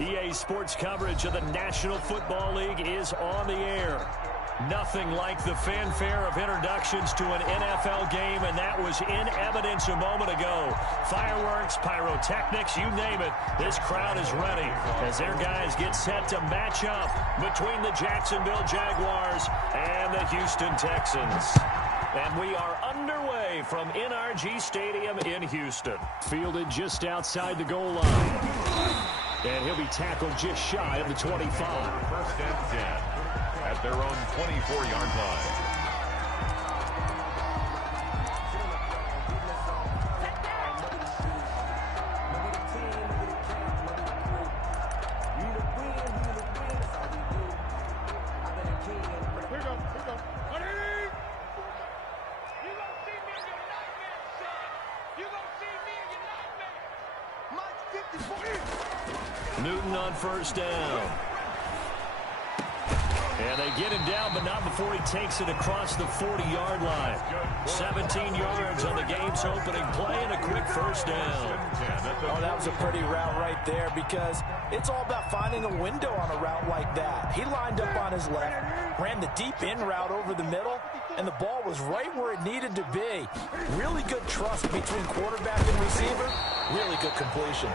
EA Sports coverage of the National Football League is on the air. Nothing like the fanfare of introductions to an NFL game, and that was in evidence a moment ago. Fireworks, pyrotechnics, you name it. This crowd is ready as their guys get set to match up between the Jacksonville Jaguars and the Houston Texans. And we are underway from NRG Stadium in Houston. Fielded just outside the goal line. And he'll be tackled just shy of the 25. First and 10 at their own 24-yard line. Newton on first down. And they get him down, but not before he takes it across the 40-yard line. 17 yards on the game's opening play and a quick first down. Oh, that was a pretty route right there because it's all about finding a window on a route like that. He lined up on his left, ran the deep in route over the middle, and the ball was right where it needed to be. Really good trust between quarterback and receiver. Really good completion.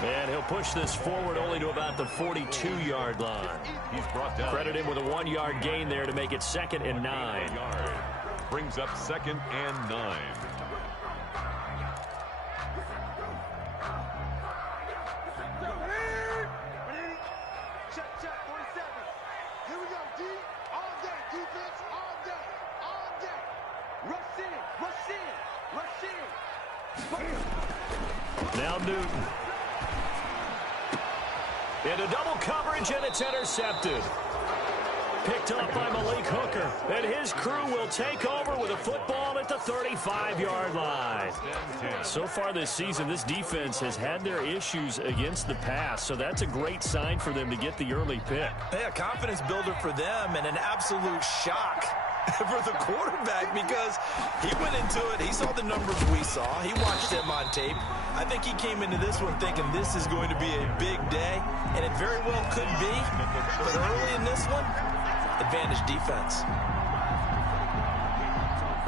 And he'll push this forward only to about the 42-yard line. He's brought down. Credit him with a 1-yard gain there to make it 2nd and 9. Brings up 2nd and 9. Check, 47. Here we go, D. All day, defense, all day, all day. Rush in. Now Newton. Into double coverage, and it's intercepted. Picked up by Malik Hooker. And his crew will take over with a football at the 35-yard line. So far this season, this defense has had their issues against the pass, so that's a great sign for them to get the early pick. Yeah, confidence builder for them and an absolute shock for the quarterback because he went into it. He saw the numbers we saw. He watched them on tape. I think he came into this one thinking this is going to be a big day, and it very well could be. But early in this one, advantage defense.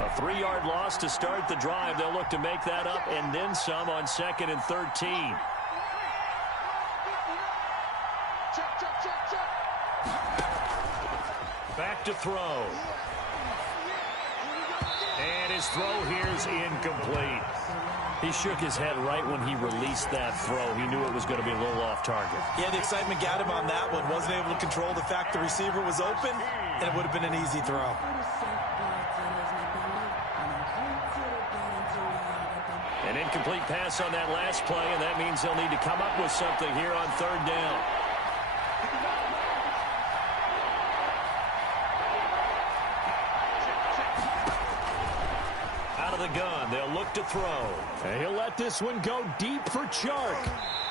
A 3-yard loss to start the drive. They'll look to make that up and then some on 2nd and 13. Back to throw. And his throw here is incomplete. He shook his head right when he released that throw. He knew it was going to be a little off target. Yeah, the excitement got him on that one. Wasn't able to control the fact the receiver was open, and it would have been an easy throw. An incomplete pass on that last play, and that means they'll need to come up with something here on 3rd down. The gun. They'll look to throw. And he'll let this one go deep for Chark.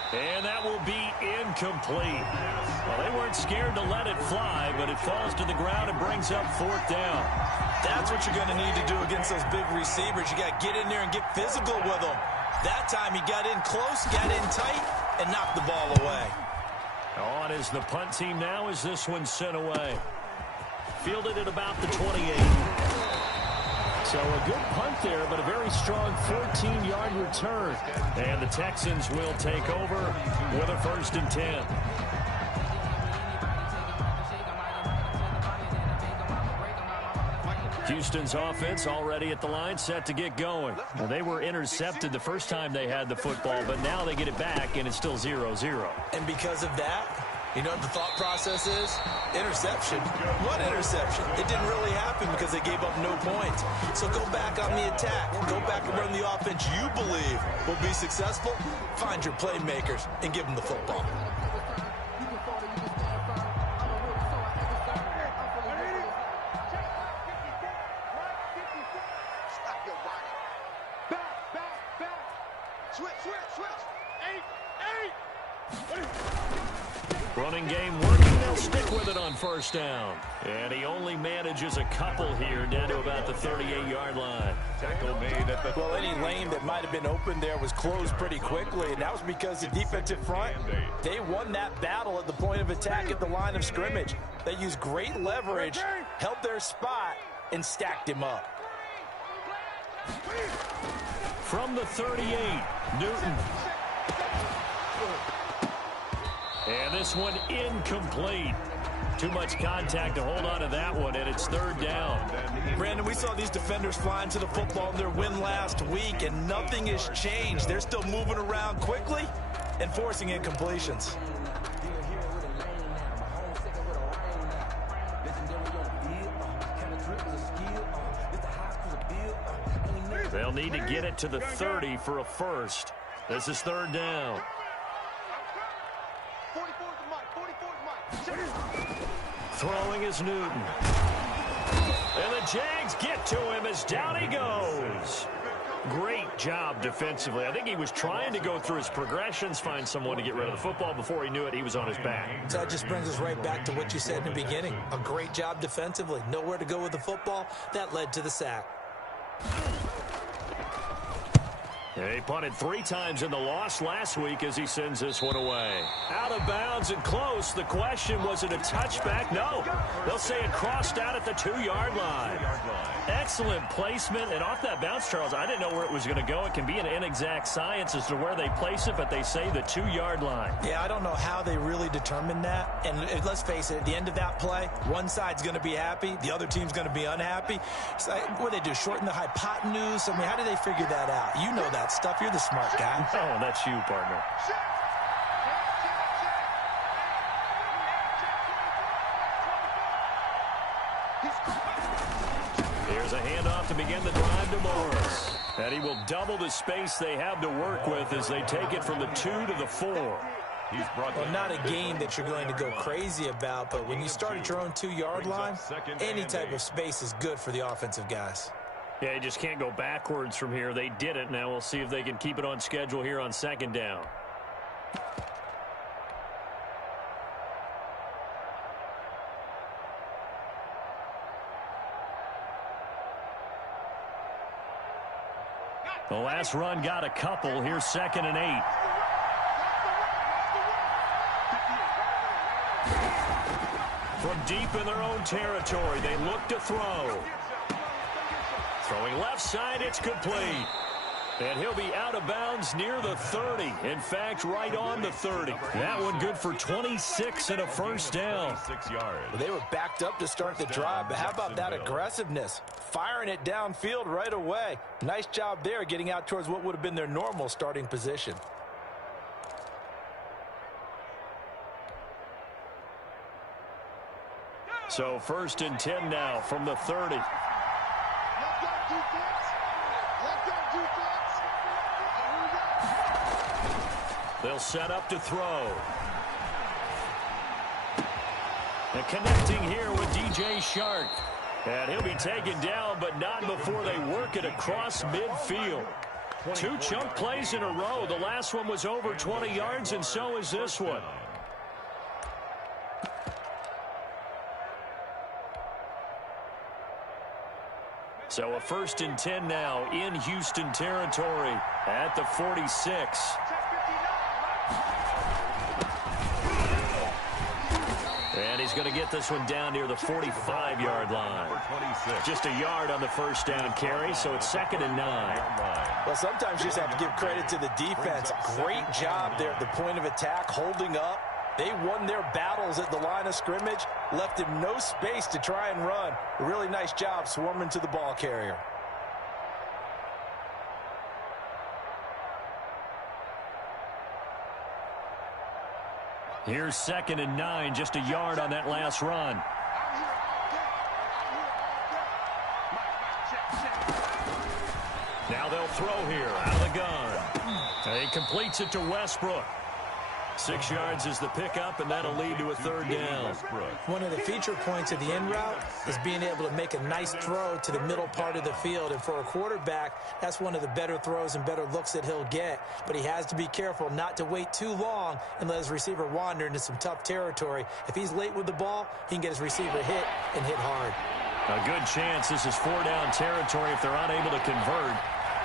And that will be incomplete. Well, they weren't scared to let it fly, but it falls to the ground and brings up 4th down. That's what you're going to need to do against those big receivers. You got to get in there and get physical with them. That time he got in close, got in tight, and knocked the ball away. On is the punt team now as this one's sent away. Fielded at about the 28. So a good punt there, but a very strong 14-yard return. And the Texans will take over with a 1st and 10. Houston's offense already at the line, set to get going. Well, they were intercepted the first time they had the football, but now they get it back, and it's still 0-0. And because of that, you know what the thought process is? Interception. What interception? It didn't really happen because they gave up no points. So go back on the attack. Go back and run the offense you believe will be successful. Find your playmakers and give them the football. Running game working. They'll stick with it on first down. And he only manages a couple here down to about the 38-yard line. Tackle made at the Well, any lane that might have been open there was closed pretty quickly, and that was because the defensive front, they won that battle at the point of attack at the line of scrimmage. They used great leverage, held their spot, and stacked him up. From the 38, Newton. And this one incomplete. Too much contact to hold on to that one, and it's third down. Brandon, we saw these defenders flying to the football in their win last week, and nothing has changed. They're still moving around quickly and forcing incompletions. They'll need to get it to the 30 for a first. This is third down. 44's Mike. Throwing is Newton. And the Jags get to him as down he goes. Great job defensively. I think he was trying to go through his progressions, find someone to get rid of the football. Before he knew it, he was on his back. So that just brings us right back to what you said in the beginning. A great job defensively. Nowhere to go with the football. That led to the sack. He punted 3 times in the loss last week as he sends this one away. Out of bounds and close. The question, was it a touchback? No. They'll say it crossed out at the 2-yard line. Excellent placement. And off that bounce, Charles, I didn't know where it was going to go. It can be an inexact science as to where they place it, but they say the 2-yard line. Yeah, I don't know how they really determined that. And let's face it, at the end of that play, one side's going to be happy, the other team's going to be unhappy. So what do they do, shorten the hypotenuse? I mean, how do they figure that out? You know that stuff. You're the smart guy. Oh, that's you, partner. Here's a handoff to begin the drive to Morris. And he will double the space they have to work with as they take it from the 2 to the 4. Well, not a game that you're going to go crazy about, but when you start at your own 2-yard line, any type of space is good for the offensive guys. Yeah, you just can't go backwards from here. They did it. Now we'll see if they can keep it on schedule here on second down. The last run got a couple. Here's 2nd and 8. From deep in their own territory, they look to throw. Throwing left side, it's complete. And he'll be out of bounds near the 30. In fact, right on the 30. That one good for 26 and a first down. 6 yards. Well, they were backed up to start the drive, but how about that aggressiveness? Firing it downfield right away. Nice job there getting out towards what would have been their normal starting position. So 1st and 10 now from the 30. They'll set up to throw. And connecting here with DJ Shark. And he'll be taken down, but not before they work it across midfield. 2 chunk plays in a row. The last one was over 20 yards, and so is this one. So a 1st and 10 now in Houston territory at the 46. And he's going to get this one down near the 45-yard line. Just a yard on the first down carry, so it's 2nd and 9. Well, sometimes you just have to give credit to the defense. Great job there at the point of attack, holding up. They won their battles at the line of scrimmage, left him no space to try and run. A really nice job swarming to the ball carrier. Here's 2nd and 9, just a yard on that last run. Now they'll throw here out of the gun. He completes it to Westbrook. 6 yards is the pickup, and that'll lead to a third down. One of the feature points of the in route is being able to make a nice throw to the middle part of the field. And for a quarterback, that's one of the better throws and better looks that he'll get. But he has to be careful not to wait too long and let his receiver wander into some tough territory. If he's late with the ball, he can get his receiver hit and hit hard. A good chance this is 4-down territory if they're unable to convert.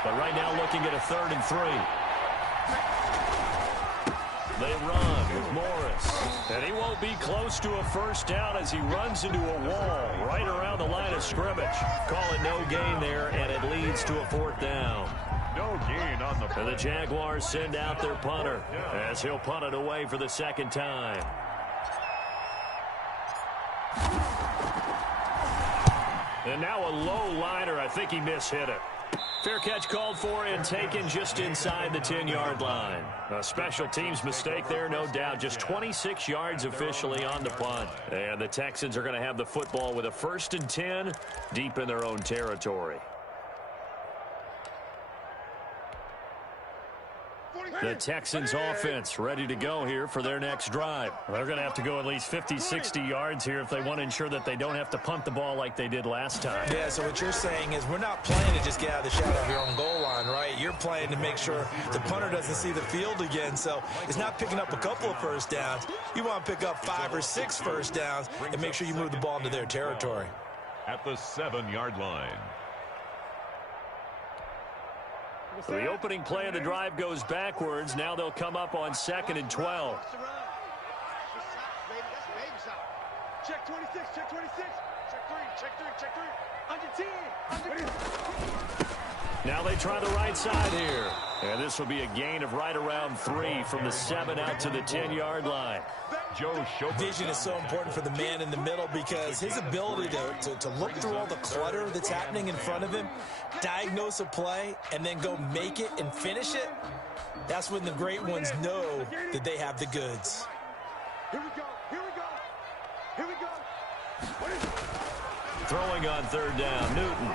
But right now looking at a 3rd and 3. They run with Morris. And he won't be close to a first down as he runs into a wall right around the line of scrimmage. Call it no gain there, and it leads to a 4th down. No gain on the play. And the Jaguars send out their punter as he'll punt it away for the 2nd time. And now a low liner. I think he mishit it. Fair catch called for and taken just inside the 10-yard line. A special teams mistake there, no doubt. Just 26 yards officially on the punt. And the Texans are going to have the football with a 1st and 10 deep in their own territory. The Texans offense ready to go here for their next drive. They're going to have to go at least 50, 60 yards here if they want to ensure that they don't have to punt the ball like they did last time. Yeah, so what you're saying is we're not playing to just get out of the shadow of your own goal line, right? You're playing to make sure the punter doesn't see the field again. So it's not picking up a couple of first downs. You want to pick up 5 or 6 first downs and make sure you move the ball into their territory. At the 7-yard line. The opening play of the drive goes backwards. Now they'll come up on 2nd and 12. Check 26, check 26, check 3, check 3, check 3. Under 10, under 10. Now they try the right side here. And this will be a gain of right around 3 from the 7 out to the 10-yard line. Vision is so important for the man in the middle because his ability to look through all the clutter that's happening in front of him, diagnose a play, and then go make it and finish it, that's when the great ones know that they have the goods. Here we go, here we go, here we go. Throwing on 3rd down, Newton.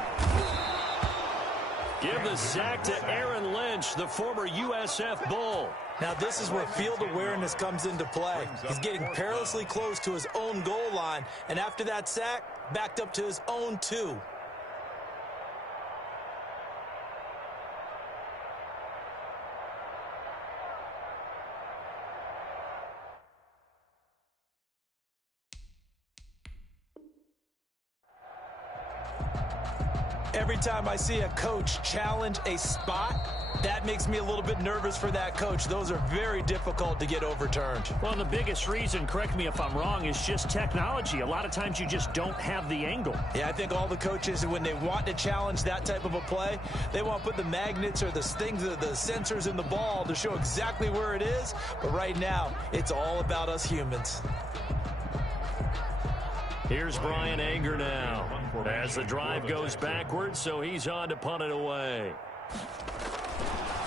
Give the sack to Aaron Lynch, the former USF Bull. Now this is where field awareness comes into play. He's getting perilously close to his own goal line, and after that sack, backed up to his own 2. Every time I see a coach challenge a spot, that makes me a little bit nervous for that coach. Those are very difficult to get overturned. Well, the biggest reason, correct me if I'm wrong, is just technology. A lot of times you just don't have the angle. Yeah, I think all the coaches, when they want to challenge that type of a play, they want to put the magnets or the things, the sensors in the ball to show exactly where it is. But right now, it's all about us humans. Here's Brian Anger now as the drive goes backwards, so he's on to punt it away.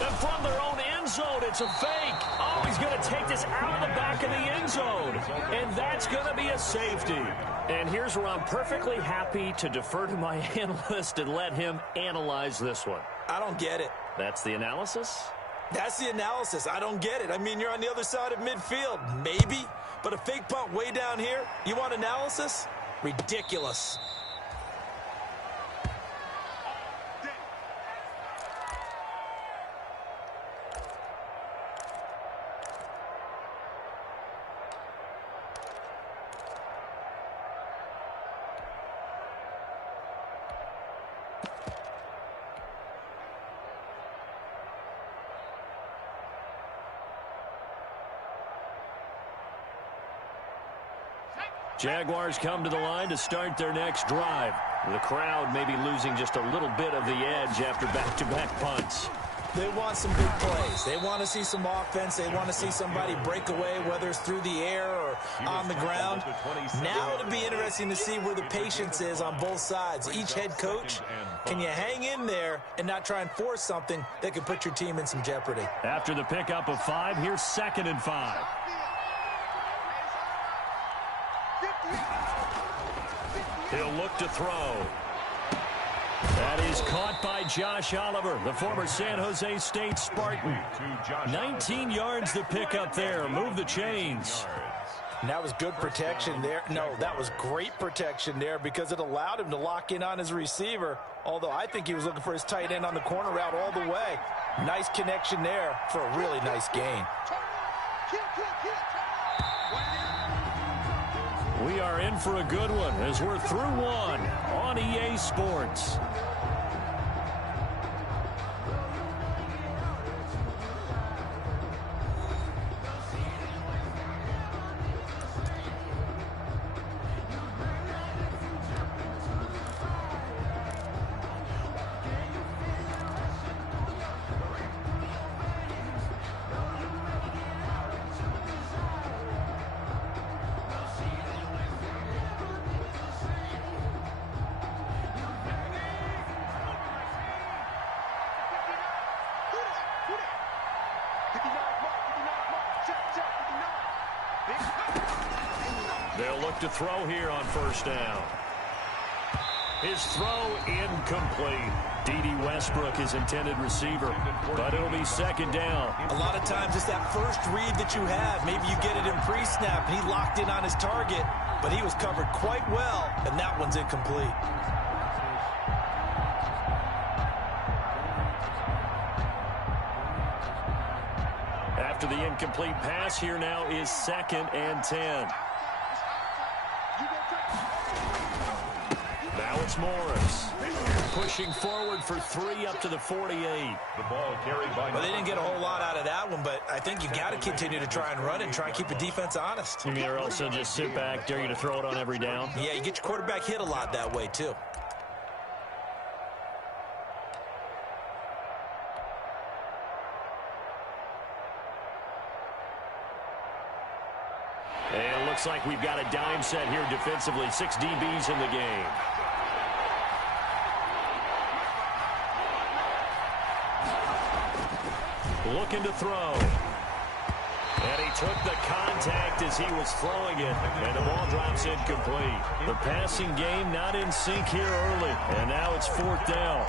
And from their own end zone, it's a fake. Oh, he's going to take this out of the back of the end zone. And that's going to be a safety. And here's where I'm perfectly happy to defer to my analyst and let him analyze this one. I don't get it. That's the analysis? That's the analysis. I don't get it. I mean, you're on the other side of midfield. Maybe. But a fake punt way down here, you want analysis? Ridiculous. Jaguars come to the line to start their next drive. The crowd may be losing just a little bit of the edge after back-to-back punts. They want some big plays. They want to see some offense. They want to see somebody break away, whether it's through the air or on the ground. Now it'll be interesting to see where the patience is on both sides. Each head coach, can you hang in there and not try and force something that could put your team in some jeopardy? After the pickup of 5, here's 2nd and 5. He'll look to throw. That is caught by Josh Oliver, the former San Jose State Spartan. 19 yards to pick up there. Move the chains. And that was good protection there. No, that was great protection there because it allowed him to lock in on his receiver, although I think he was looking for his tight end on the corner route all the way. Nice connection there for a really nice gain. We are in for a good one as we're through one on EA Sports. They'll look to throw here on first down. His throw incomplete. D.D. Westbrook, his intended receiver, but it'll be second down. A lot of times it's that first read that you have. Maybe you get it in pre-snap, and he locked in on his target, but he was covered quite well, and that one's incomplete. After the incomplete pass, here now is 2nd and 10. Now it's Morris. Pushing forward for 3 up to the 48. The ball carried by. Well, they didn't get a whole lot out of that one, but I think you got to continue to try and run and try and keep the defense honest. You mean or also just sit back, dare you to throw it on every down? Yeah, you get your quarterback hit a lot that way, too. And it looks like we've got a dime set here defensively. 6 DBs in the game. Looking to throw. And he took the contact as he was throwing it. And the ball drops incomplete. The passing game not in sync here early. And now it's 4th down.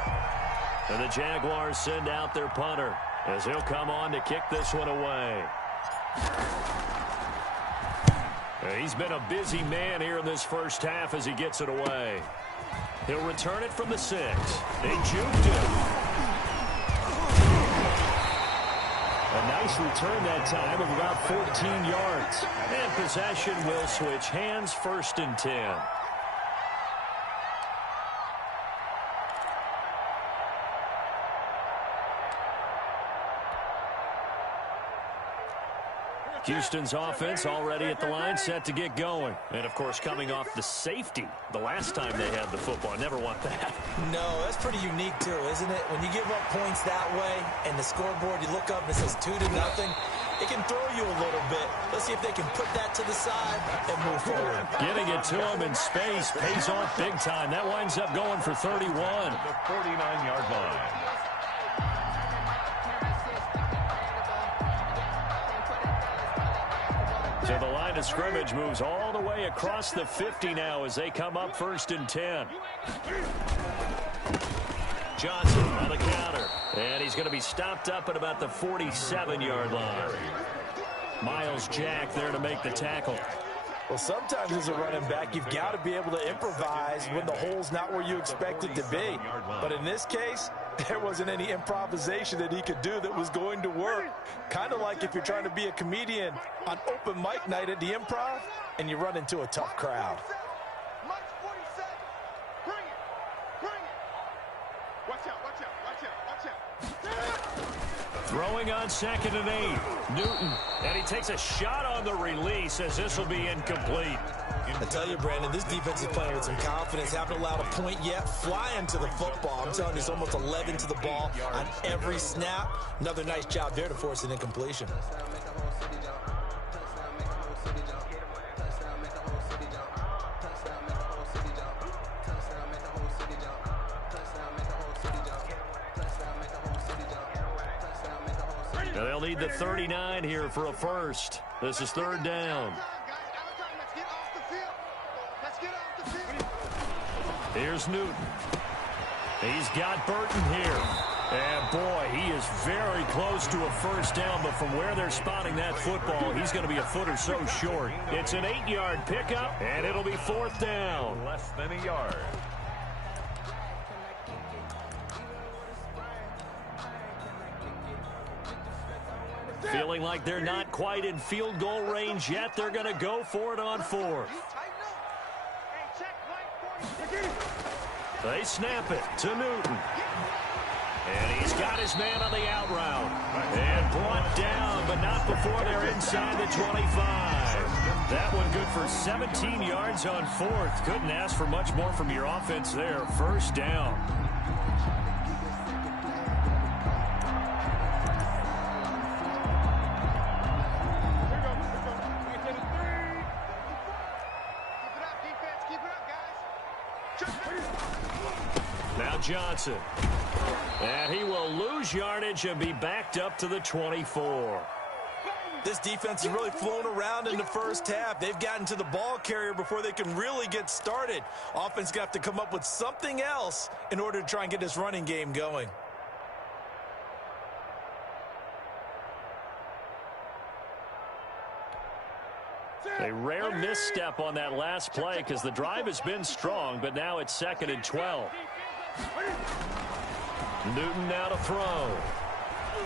And the Jaguars send out their punter as he'll come on to kick this one away. He's been a busy man here in this first half as he gets it away. He'll return it from the 6. They juked him. A nice return that time of about 14 yards. And possession will switch hands, 1st and 10. Houston's offense already at the line, set to get going. And, of course, coming off the safety the last time they had the football. Never want that. No, that's pretty unique, too, isn't it? When you give up points that way and the scoreboard, you look up and it says 2-0, it can throw you a little bit. Let's see if they can put that to the side and move forward. Getting it to him in space pays off big time. That winds up going for 31. The 49-yard line. So the line of scrimmage moves all the way across the 50 now as they come up 1st and 10. Johnson on the counter. And he's going to be stopped up at about the 47-yard line. Miles Jack there to make the tackle. Well, sometimes as a running back, you've got to be able to improvise when the hole's not where you expect it to be. But in this case, there wasn't any improvisation that he could do that was going to work. Kind of like if you're trying to be a comedian on open mic night at the Improv and you run into a tough crowd. Throwing on 2nd and 8. Newton. And he takes a shot on the release as this will be incomplete. I tell you, Brandon, this defense is playing with some confidence. Haven't allowed a point yet. Flying to the football. I'm telling you, it's almost 11 to the ball on every snap. Another nice job there to force an incompletion. Now they'll need the 39 here for a first. This is 3rd down. Here's Newton. He's got Burton here. And, boy, he is very close to a first down, but from where they're spotting that football, he's going to be a foot or so short. It's an 8-yard pickup, and it'll be 4th down. Less than a yard. Feeling like they're not quite in field goal range yet. They're going to go for it on 4th. They snap it to Newton. And he's got his man on the out route. And brought down, but not before they're inside the 25. That one good for 17 yards on 4th. Couldn't ask for much more from your offense there. First down. Now Johnson. And he will lose yardage and be backed up to the 24. This defense is really flown around in the first half. They've gotten to the ball carrier before they can really get started. Offense got to come up with something else in order to try and get this running game going. A rare misstep on that last play because the drive has been strong, but now it's 2nd and 12. Newton now to throw.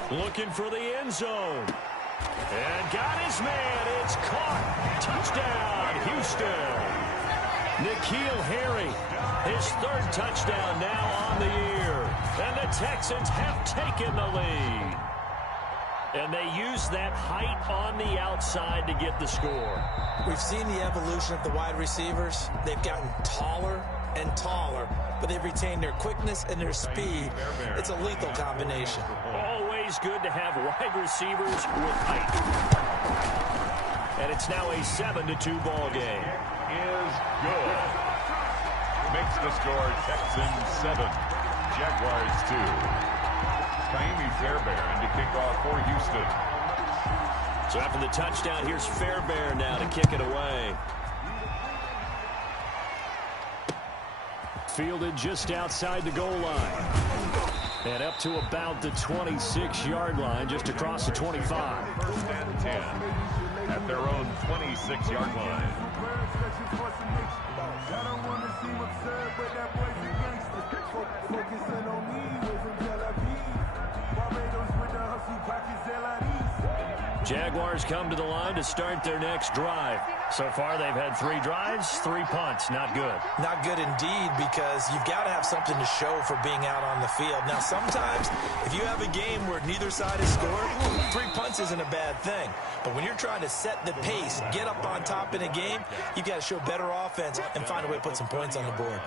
Looking for the end zone. And got his man. It's caught. Touchdown, Houston. N'Keal Harry, his 3rd touchdown now on the year. And the Texans have taken the lead. And they use that height on the outside to get the score. We've seen the evolution of the wide receivers. They've gotten taller and taller, but they've retained their quickness and their speed. It's a lethal combination. Always good to have wide receivers with height. And it's now a 7-2 ball game. Is good. Makes the score Texans 7, Jaguars 2. Kaimi Fairbairn to kick off for Houston. So after the touchdown, here's Fairbairn now to kick it away. Fielded just outside the goal line. And up to about the 26-yard line, just across the 25. 10 at their own 26-yard line. Jaguars come to the line to start their next drive. So far, they've had 3 drives, 3 punts. Not good. Not good indeed, because you've got to have something to show for being out on the field. Now, sometimes, if you have a game where neither side has scored, 3 punts isn't a bad thing. But when you're trying to set the pace, get up on top in a game, you've got to show better offense and find a way to put some points on the board.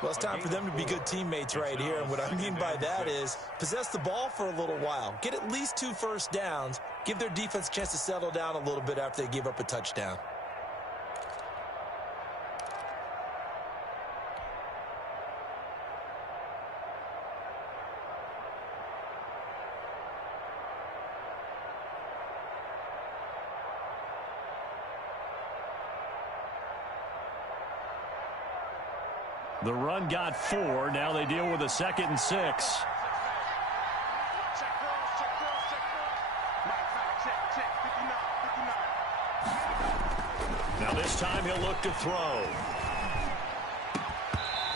Well, it's time for them to be good teammates right here. And what I mean by that is possess the ball for a little while. Get at least 2 first downs. Give their defense a chance to settle down a little bit after they give up a touchdown. The run got 4. Now they deal with a 2nd and 6. Now this time he'll look to throw.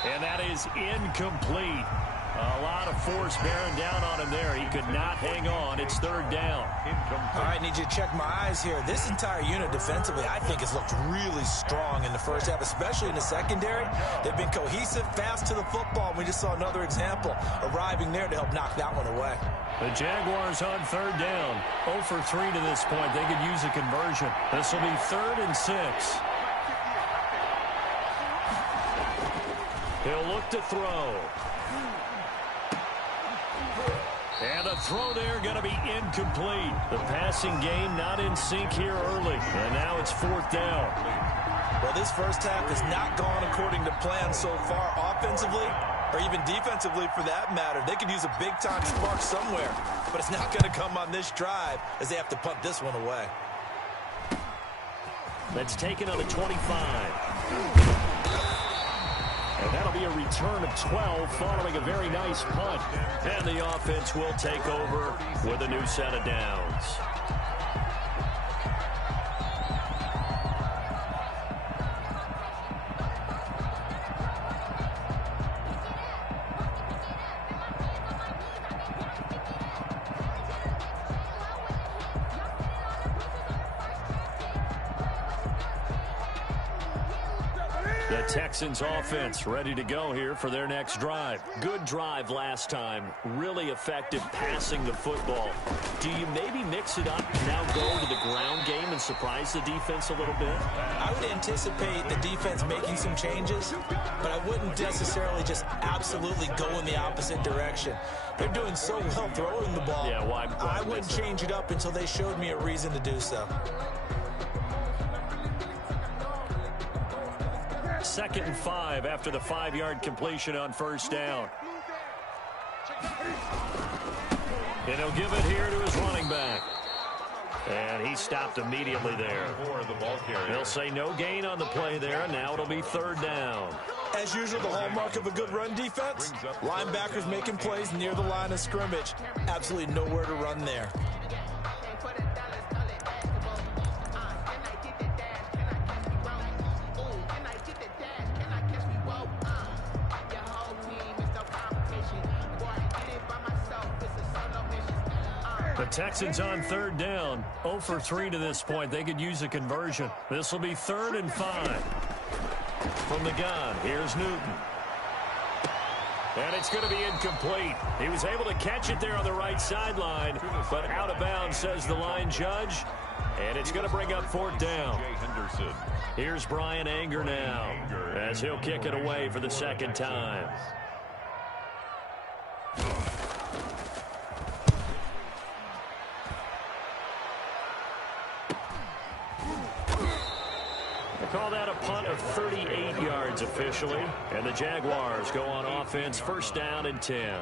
And that is incomplete. A lot of force bearing down on him there. He could not hang on. It's 3rd down. All right, need you to check my eyes here. This entire unit defensively, I think, has looked really strong in the first half, especially in the secondary. They've been cohesive, fast to the football. We just saw another example arriving there to help knock that one away. The Jaguars on 3rd down. 0 for 3 to this point. They could use a conversion. This will be 3rd and 6. He'll look to throw. And the throw there going to be incomplete. The passing game not in sync here early. And now it's 4th down. Well, this first half has not gone according to plan so far offensively or even defensively for that matter. They could use a big-time spark somewhere, but it's not going to come on this drive as they have to punt this one away. That's taken on the 25. And that'll be be a return of 12 following a very nice punt. And the offense will take over with a new set of downs. The Texans offense ready to go here for their next drive. Good drive last time. Really effective passing the football. Do you maybe mix it up, now go to the ground game and surprise the defense a little bit? I would anticipate the defense making some changes, but I wouldn't necessarily just absolutely go in the opposite direction. They're doing so well throwing the ball. Yeah, why I wouldn't change it up until they showed me a reason to do so. 2nd and 5 after the 5-yard completion on first down. And he'll give it here to his running back. And he stopped immediately there. They'll say no gain on the play there. Now it'll be 3rd down. As usual, the hallmark of a good run defense, linebackers making plays near the line of scrimmage. Absolutely nowhere to run there. The Texans on 3rd down. 0 for 3 to this point. They could use a conversion. This will be 3rd and 5. From the gun, here's Newton. And it's going to be incomplete. He was able to catch it there on the right sideline, but out of bounds, says the line judge. And it's going to bring up 4th down. Here's Brian Anger now, as he'll kick it away for the 2nd time. Call that a punt of 38 yards officially. And the Jaguars go on offense, 1st down and 10.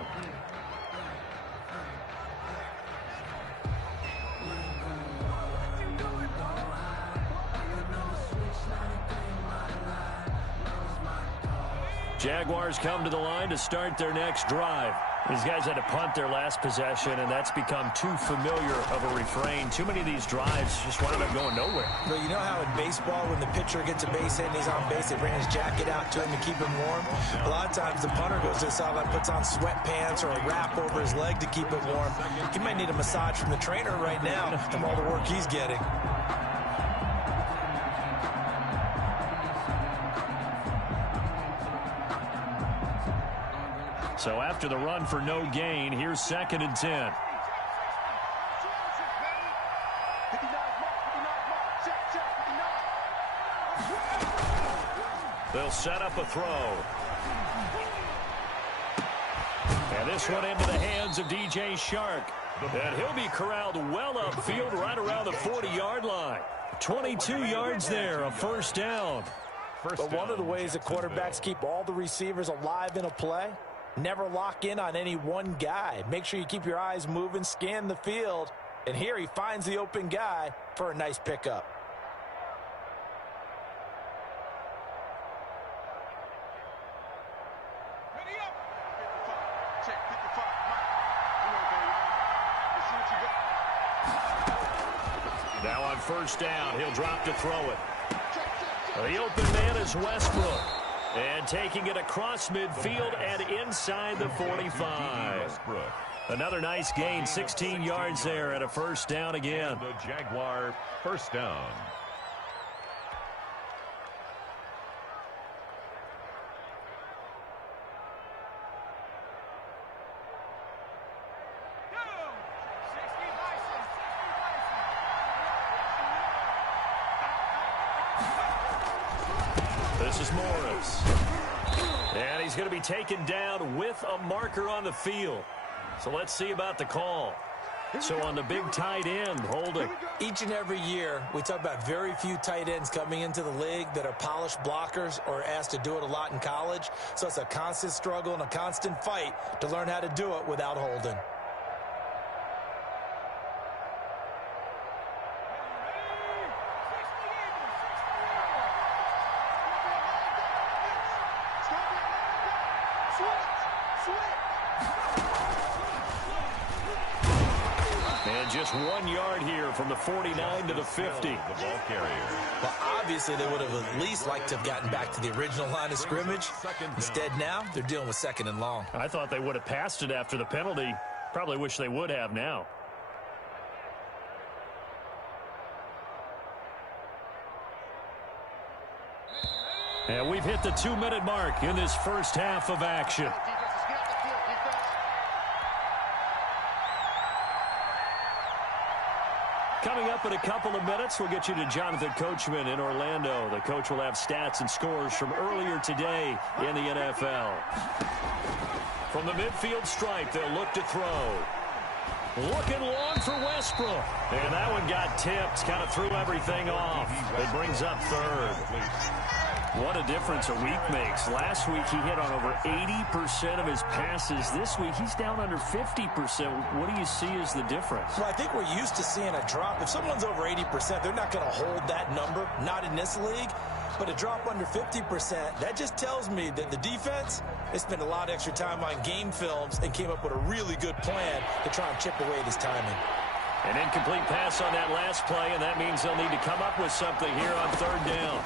Jaguars come to the line to start their next drive. These guys had to punt their last possession, and that's become too familiar of a refrain. Too many of these drives just wound up going nowhere. Well, you know how in baseball, when the pitcher gets a base hit and he's on base, they bring his jacket out to him to keep him warm? A lot of times the punter goes to the sideline, puts on sweatpants or a wrap over his leg to keep it warm. He might need a massage from the trainer right now from all the work he's getting. So after the run for no gain, here's 2nd and 10. They'll set up a throw. And this one into the hands of DJ Shark. And he'll be corralled well upfield right around the 40-yard line. 22 yards there, a 1st down. But one of the ways that quarterbacks keep all the receivers alive in a play, never lock in on any one guy. Make sure you keep your eyes moving, scan the field. And here he finds the open guy for a nice pickup. Now on 1st down, he'll drop to throw it. The open man is Westbrook. And taking it across midfield and inside the 45. Another nice gain, 16 yards there and a 1st down again. The Jaguar 1st down. This is Morris. And he's going to be taken down with a marker on the field. So let's see about the call. So on the big tight end, holding. Each and every year, we talk about very few tight ends coming into the league that are polished blockers or asked to do it a lot in college. So it's a constant struggle and a constant fight to learn how to do it without holding. And just 1 yard here from the 49 to the 50. The ball carrier. Well, obviously, they would have at least liked to have gotten back to the original line of scrimmage. Instead, now, they're dealing with 2nd and long. I thought they would have passed it after the penalty. Probably wish they would have now. And we've hit the 2-minute mark in this first half of action. Coming up in a couple of minutes, we'll get you to Jonathan Coachman in Orlando. The coach will have stats and scores from earlier today in the NFL. From the midfield stripe, they'll look to throw. Looking long for Westbrook. And that one got tipped, kind of threw everything off. It brings up 3rd. What a difference a week makes. Last week he hit on over 80% of his passes. This week he's down under 50%. What do you see as the difference? Well, I think we're used to seeing a drop. If someone's over 80%, they're not going to hold that number. Not in this league. But a drop under 50%, that just tells me that the defense, they spent a lot of extra time on game films and came up with a really good plan to try and chip away at his timing. An incomplete pass on that last play, and that means they'll need to come up with something here on 3rd down.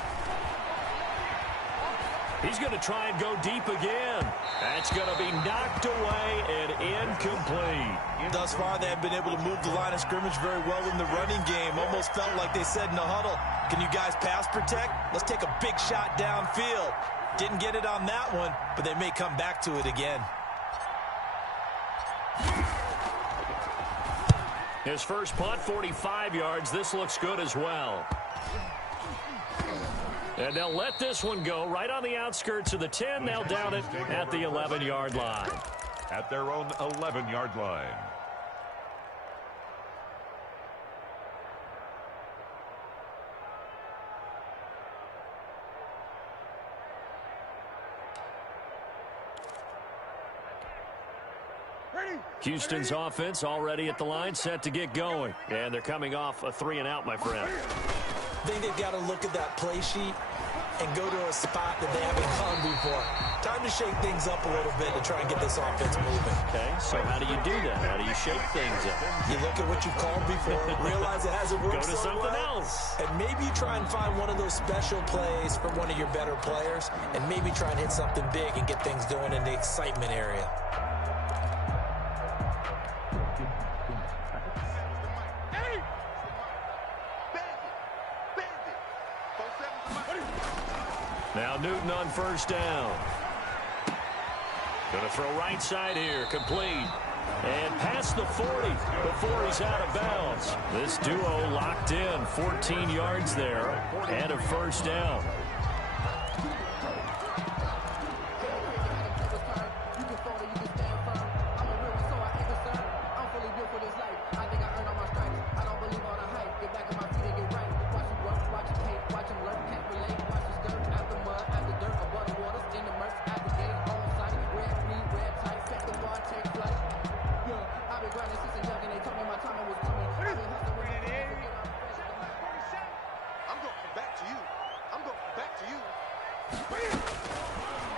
He's going to try and go deep again. That's going to be knocked away and incomplete. Thus far, they have been able to move the line of scrimmage very well in the running game. Almost felt like they said in the huddle, can you guys pass protect? Let's take a big shot downfield. Didn't get it on that one, but they may come back to it again. His first punt, 45 yards. This looks good as well. And they'll let this one go right on the outskirts of the 10. They'll down it at the 11-yard line. At their own 11-yard line. Houston's offense already at the line, set to get going. And they're coming off a 3-and-out, my friend. I think they've got to look at that play sheet and go to a spot that they haven't gone before. Time to shake things up a little bit to try and get this offense moving. Okay, so how do you do that? How do you shake things up? You look at what you called before, realize it hasn't worked Go to so something well, else. and maybe try and find one of those special plays from one of your better players, and maybe try and hit something big and get things going in the excitement area. Now Newton on 1st down. Going to throw right side here, complete. And past the 40 before he's out of bounds. This duo locked in, 14 yards there and a 1st down.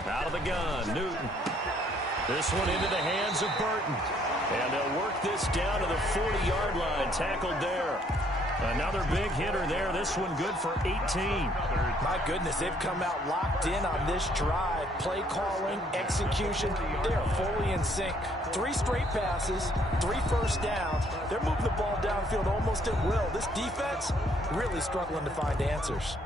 Out of the gun, Newton. This one into the hands of Burton. And they'll work this down to the 40-yard line. Tackled there. Another big hitter there. This one good for 18. My goodness, they've come out locked in on this drive. Play calling, execution, they are fully in sync. 3 straight passes, 3 first downs. They're moving the ball downfield almost at will. This defense really struggling to find answers.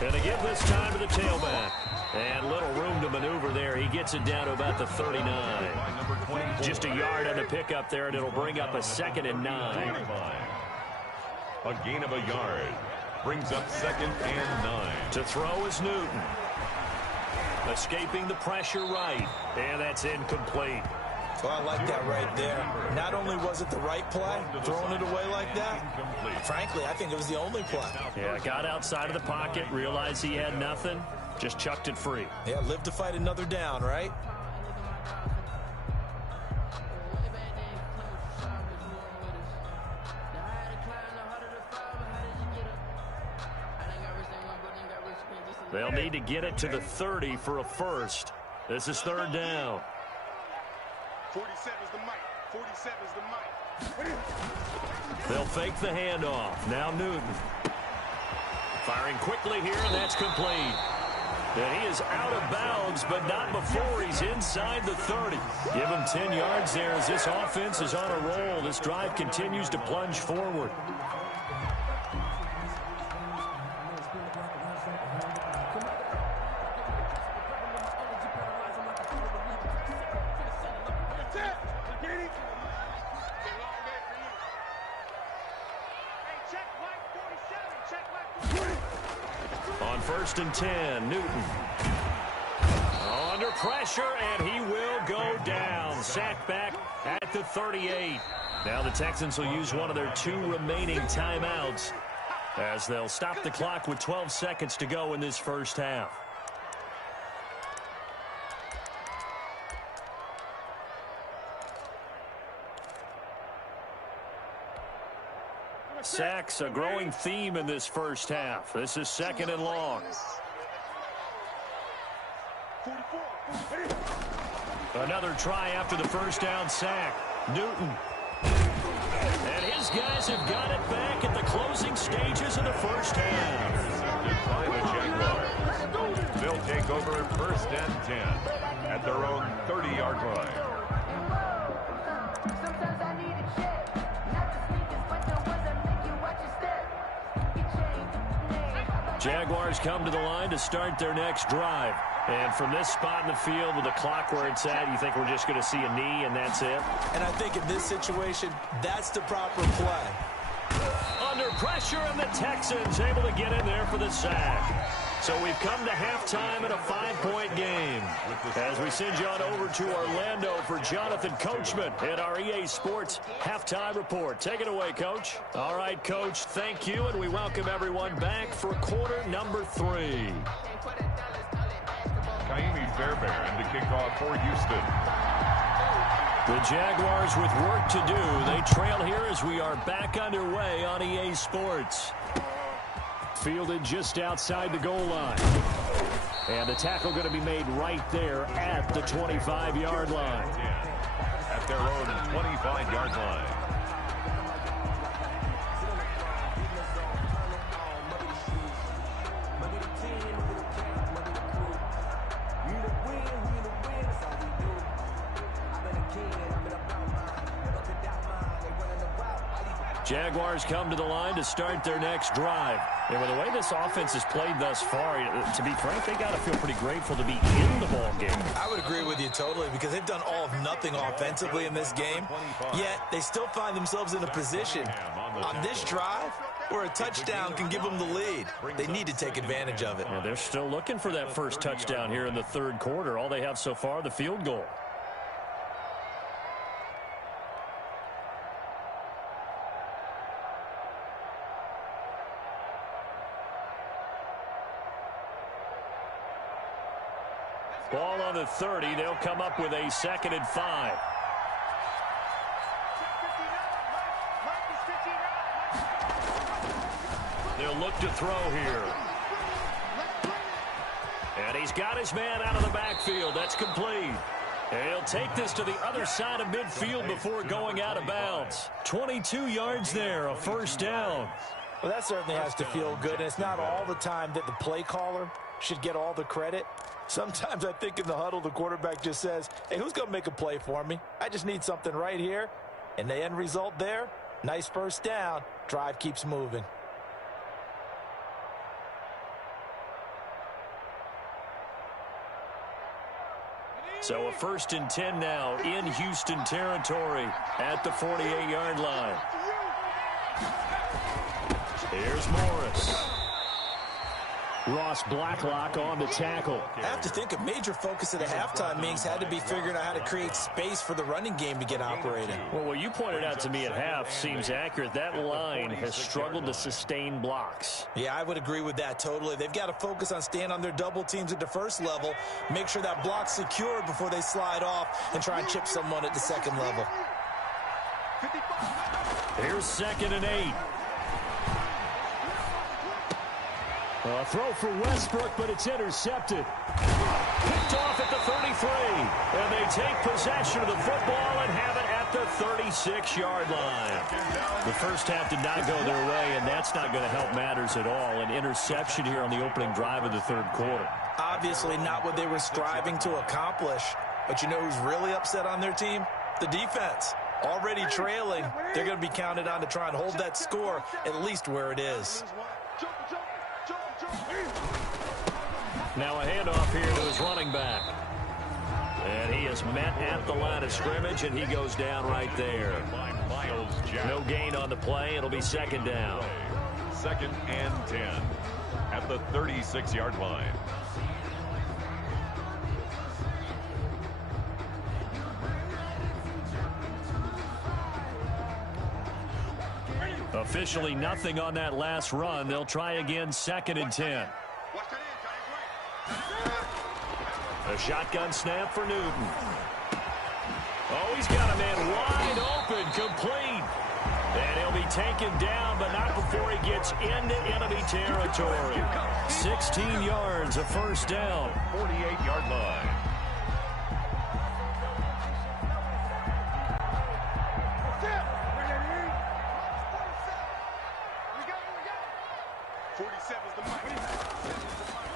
Going to give this time to the tailback. And little room to maneuver there. He gets it down to about the 39. Just a yard on the pickup there, and it'll bring up a 2nd and 9. A gain of a yard. Brings up 2nd and 9. To throw is Newton. Escaping the pressure right. And that's incomplete. Well, I like that right there. Not only was it the right play, throwing it away like that, frankly, I think it was the only play. Yeah, got outside of the pocket, realized he had nothing, just chucked it free. Yeah, live to fight another down, right? They'll need to get it to the 30 for a first. This is third down. 47's the mic. 47's the mic. They'll fake the handoff. Now Newton. Firing quickly here, and that's complete. And he is out of bounds, but not before he's inside the 30. Give him 10 yards there as this offense is on a roll. This drive continues to plunge forward. On 1st and 10, Newton. Under pressure, and he will go down. Sacked back at the 38. Now the Texans will use one of their 2 remaining timeouts as they'll stop the clock with 12 seconds to go in this first half. Sacks, a growing theme in this first half. This is 2nd and long. Another try after the first down sack. Newton. And his guys have got it back at the closing stages of the first half. By the Jaguars. They'll take over 1st and 10 at their own 30-yard line. Jaguars come to the line to start their next drive. And from this spot in the field with the clock where it's at, you think we're just going to see a knee and that's it? And I think in this situation, that's the proper play. Under pressure, and the Texans able to get in there for the sack. So we've come to halftime in a 5-point game. As we send you on over to Orlando for Jonathan Coachman at our EA Sports Halftime Report. Take it away, Coach. All right, Coach, thank you, and we welcome everyone back for quarter number 3. Fairbairn to kick off for Houston. The Jaguars with work to do. They trail here as we are back underway on EA Sports. Fielded just outside the goal line. And the tackle going to be made right there at the 25-yard line. At their own 25-yard line. Jaguars come to the line to start their next drive. And with the way this offense has played thus far, to be frank, they got to feel pretty grateful to be in the ball game. I would agree with you totally because they've done all of nothing offensively in this game, yet they still find themselves in a position on this drive where a touchdown can give them the lead. They need to take advantage of it. Yeah, they're still looking for that first touchdown here in the third quarter. All they have so far, the field goal. Ball on the 30. They'll come up with a 2nd and 5. They'll look to throw here. And he's got his man out of the backfield. That's complete. And he'll take this to the other side of midfield before going out of bounds. 22 yards there, a first down. Well, that certainly has to feel good. And it's not all the time that the play caller should get all the credit. Sometimes I think in the huddle, the quarterback just says, hey, who's going to make a play for me? I just need something right here. And the end result there, nice first down. Drive keeps moving. So a 1st and 10 now in Houston territory at the 48-yard line. Here's Morris. Ross Blacklock on the tackle. I have to think a major focus of the halftime meetings had to be figuring out how to create space for the running game to get operating. Well, what you pointed out to me at half seems accurate. That line has struggled to sustain blocks. Yeah, I would agree with that totally. They've got to focus on staying on their double teams at the first level, make sure that block's secure before they slide off and try and chip someone at the second level. Here's 2nd and 8. A throw for Westbrook, but it's intercepted. Picked off at the 33. And they take possession of the football and have it at the 36-yard line. The first half did not go their way, and that's not going to help matters at all. An interception here on the opening drive of the third quarter. Obviously not what they were striving to accomplish. But you know who's really upset on their team? The defense. Already trailing, they're going to be counted on to try and hold that score at least where it is. Now a handoff here to his running back. And he is met at the line of scrimmage, and he goes down right there. No gain on the play. It'll be 2nd down. 2nd and 10 at the 36-yard line. Officially nothing on that last run. They'll try again, 2nd and 10. A shotgun snap for Newton. Oh, he's got a man wide open, complete. And he'll be taken down, but not before he gets into enemy territory. 16 yards, a first down. 48-yard line.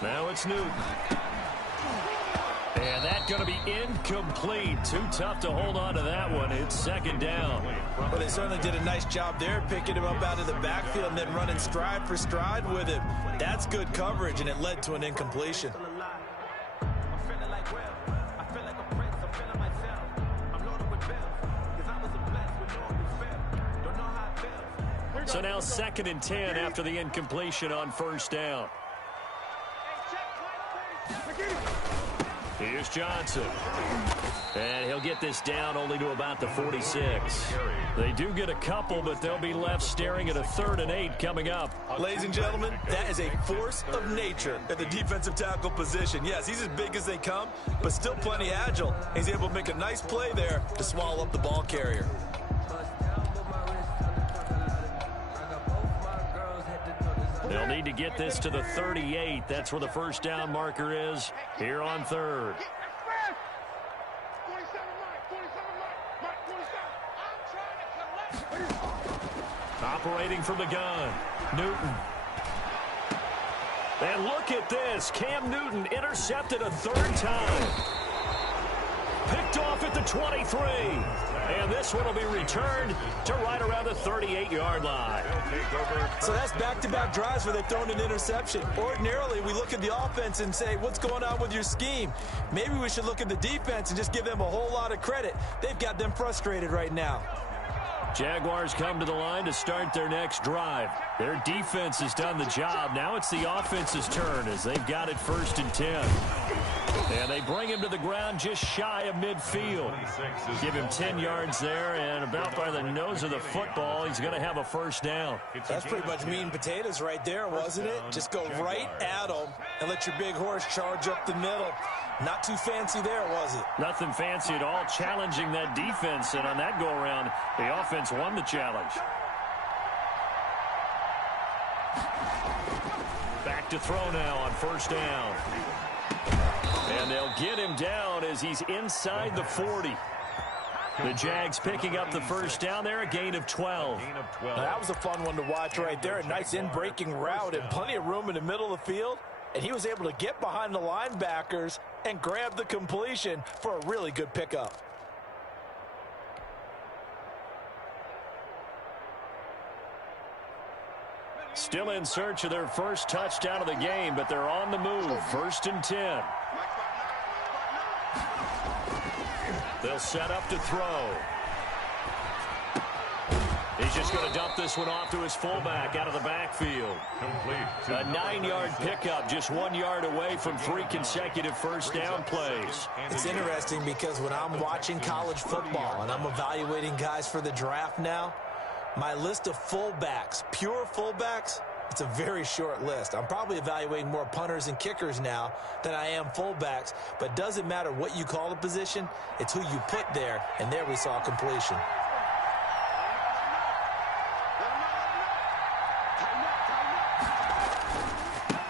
Now it's Newton. And that's going to be incomplete. Too tough to hold on to that one. It's 2nd down. Well, they certainly did a nice job there, picking him up out of the backfield and then running stride for stride with him. That's good coverage, and it led to an incompletion. So now 2nd and 10 after the incompletion on first down. Here's Johnson. And he'll get this down only to about the 46. They do get a couple, but they'll be left staring at a 3rd and 8 coming up. Ladies and gentlemen, that is a force of nature at the defensive tackle position. Yes, he's as big as they come, but still plenty agile. He's able to make a nice play there to swallow up the ball carrier. They'll need to get this to the 38. That's where the first down marker is here on 3rd. Operating from the gun, Newton. And look at this. Cam Newton intercepted a 3rd time. Picked off at the 23. And this one will be returned to right around the 38-yard line. So that's back-to-back drives where they've thrown an interception. Ordinarily, we look at the offense and say, what's going on with your scheme? Maybe we should look at the defense and just give them a whole lot of credit. They've got them frustrated right now. Jaguars come to the line to start their next drive. Their defense has done the job. Now it's the offense's turn as they've got it 1st and 10. And they bring him to the ground just shy of midfield. Give him 10 yards there, and about by the nose of the football, he's going to have a first down. That's pretty much meat and potatoes right there, wasn't it? Just go right at him and let your big horse charge up the middle. Not too fancy there, was it? Nothing fancy at all, challenging that defense, and on that go-around, the offense won the challenge. Back to throw now on first down. And they'll get him down as he's inside the 40. The Jags picking up the first down there, a gain of 12. That was a fun one to watch right there. A nice in-breaking route and plenty of room in the middle of the field. And he was able to get behind the linebackers and grab the completion for a really good pickup. Still in search of their first touchdown of the game, but they're on the move. 1st and 10. They'll set up to throw. He He's just going to dump this one off to his fullback out of the backfield. Complete. A 9-yard pickup, just 1 yard away from 3 consecutive first down plays. It's interesting because when I'm watching college football and I'm evaluating guys for the draft now, my list of fullbacks, pure fullbacks, it's a very short list. I'm probably evaluating more punters and kickers now than I am fullbacks, but it doesn't matter what you call the position, it's who you put there, and there we saw completion.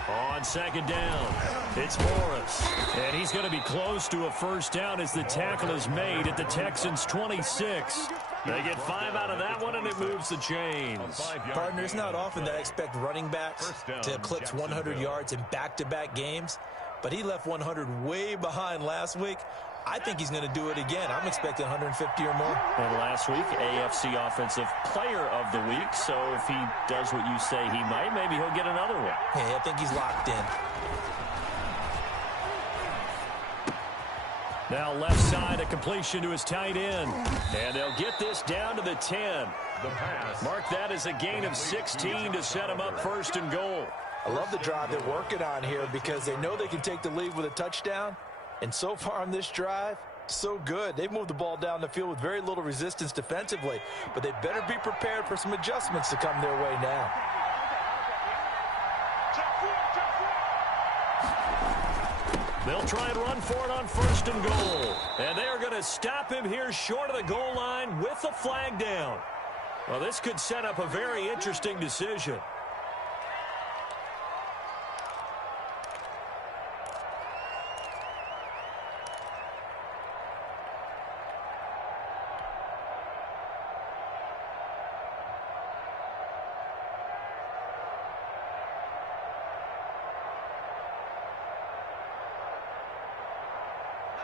On second down, it's Morris. And he's going to be close to a first down as the tackle is made at the Texans' 26. They get 5 out of that one, and it moves the chains. Partner, it's not often that I expect running backs to eclipse 100 yards in back-to-back games, but he left 100 way behind last week. I think he's going to do it again. I'm expecting 150 or more. And last week, AFC Offensive Player of the Week. So if he does what you say he might, maybe he'll get another one. Yeah, I think he's locked in. Now left side, a completion to his tight end. And they'll get this down to the 10. Mark that as a gain of 16 to set him up 1st and goal. I love the drive they're working on here because they know they can take the lead with a touchdown. And so far on this drive, so good. They've moved the ball down the field with very little resistance defensively, but they better be prepared for some adjustments to come their way now. They'll try and run for it on 1st and goal. And they are going to stop him here short of the goal line with the flag down. Well, this could set up a very interesting decision.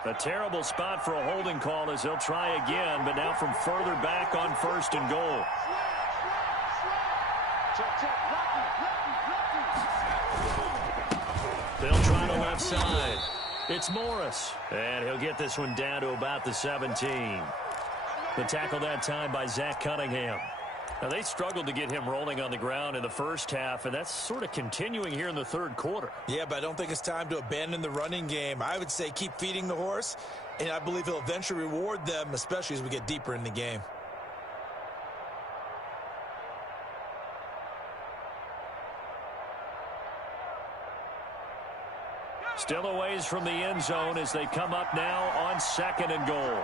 A terrible spot for a holding call as they'll try again, but now from further back on 1st and goal. They'll try the left side. It's Morris, and he'll get this one down to about the 17. The tackle that time by Zach Cunningham. Now, they struggled to get him rolling on the ground in the first half, and that's sort of continuing here in the 3rd quarter. Yeah, but I don't think it's time to abandon the running game. I would say keep feeding the horse, and I believe he'll eventually reward them, especially as we get deeper in the game. Still a ways from the end zone as they come up now on 2nd and goal.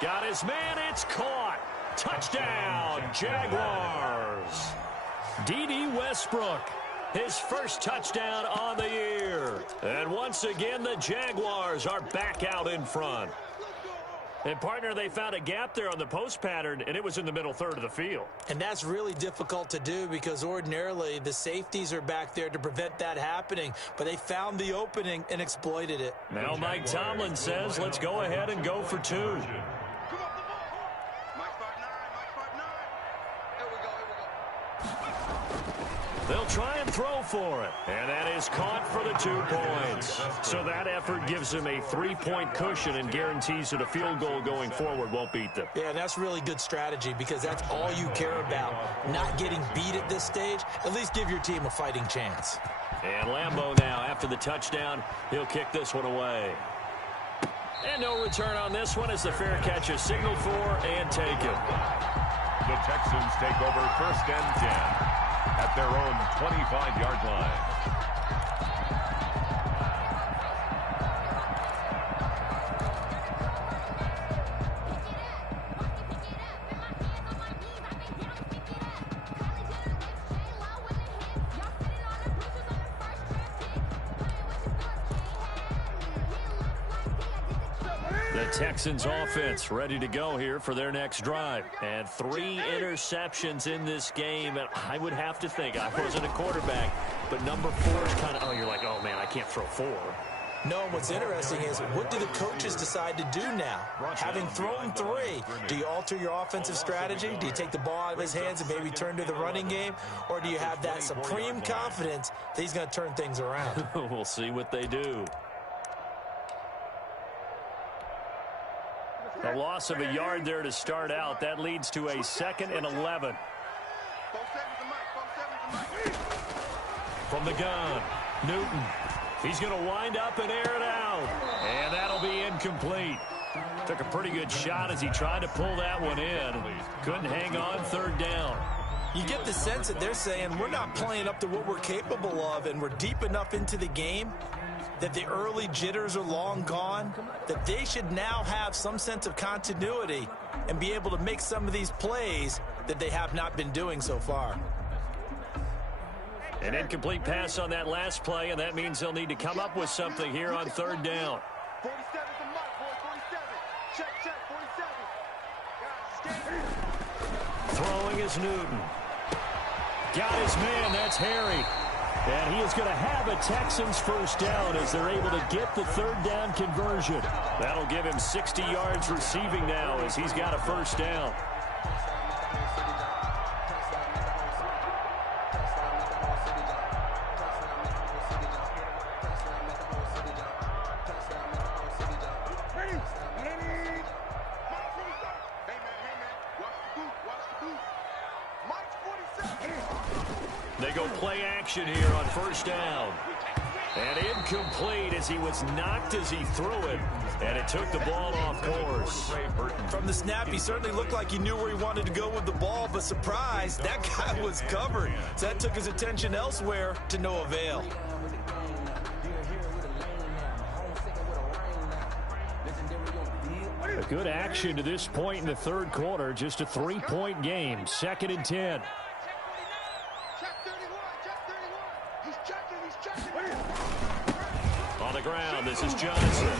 Got his man, it's caught. Touchdown, Jaguars. D.D. Westbrook, his first touchdown on the year. And once again, the Jaguars are back out in front. And, partner, they found a gap there on the post pattern, and it was in the middle 3rd of the field. And that's really difficult to do because ordinarily the safeties are back there to prevent that happening. But they found the opening and exploited it. Now Mike Tomlin says, let's go ahead and go for 2. They'll try and throw for it. And that is caught for the 2 points. So that effort gives them a 3-point cushion and guarantees that a field goal going forward won't beat them. Yeah, that's really good strategy because that's all you care about. Not getting beat at this stage. At least give your team a fighting chance. And Lambeau now, after the touchdown, he'll kick this one away. And no return on this one as the fair catch is signaled for and taken. The Texans take over 1st and 10. At their own 25-yard line. The Texans offense ready to go here for their next drive. And 3 interceptions in this game. And I would have to think, I wasn't a quarterback, but number 4 is kind of, oh, you're like, oh, man, I can't throw 4. No, and what's interesting is, what do the coaches decide to do now? Having thrown 3, do you alter your offensive strategy? Do you take the ball out of his hands and maybe turn to the running game? Or do you have that supreme confidence that he's going to turn things around? We'll see what they do. A loss of a yard there to start out. That leads to a 2nd and 11. From the gun, Newton. He's going to wind up and air it out. And that'll be incomplete. Took a pretty good shot as he tried to pull that one in. Couldn't hang on 3rd down. You get the sense that they're saying we're not playing up to what we're capable of, and we're deep enough into the game that the early jitters are long gone, that they should now have some sense of continuity and be able to make some of these plays that they have not been doing so far. An incomplete pass on that last play, and that means they'll need to come up with something here on 3rd down. 47's the mark, boy, 47. Check, 47. Throwing is Newton. Got his man, that's Harry. And he is going to have a Texans first down as they're able to get the 3rd down conversion. That'll give him 60 yards receiving now as he's got a first down. They go play action here on first down. And incomplete as he was knocked as he threw it. And it took the ball off course. From the snap, he certainly looked like he knew where he wanted to go with the ball, but surprise, that guy was covered. So that took his attention elsewhere to no avail. A good action to this point in the 3rd quarter. Just a 3-point game. 2nd and 10. On the ground, this is Johnson.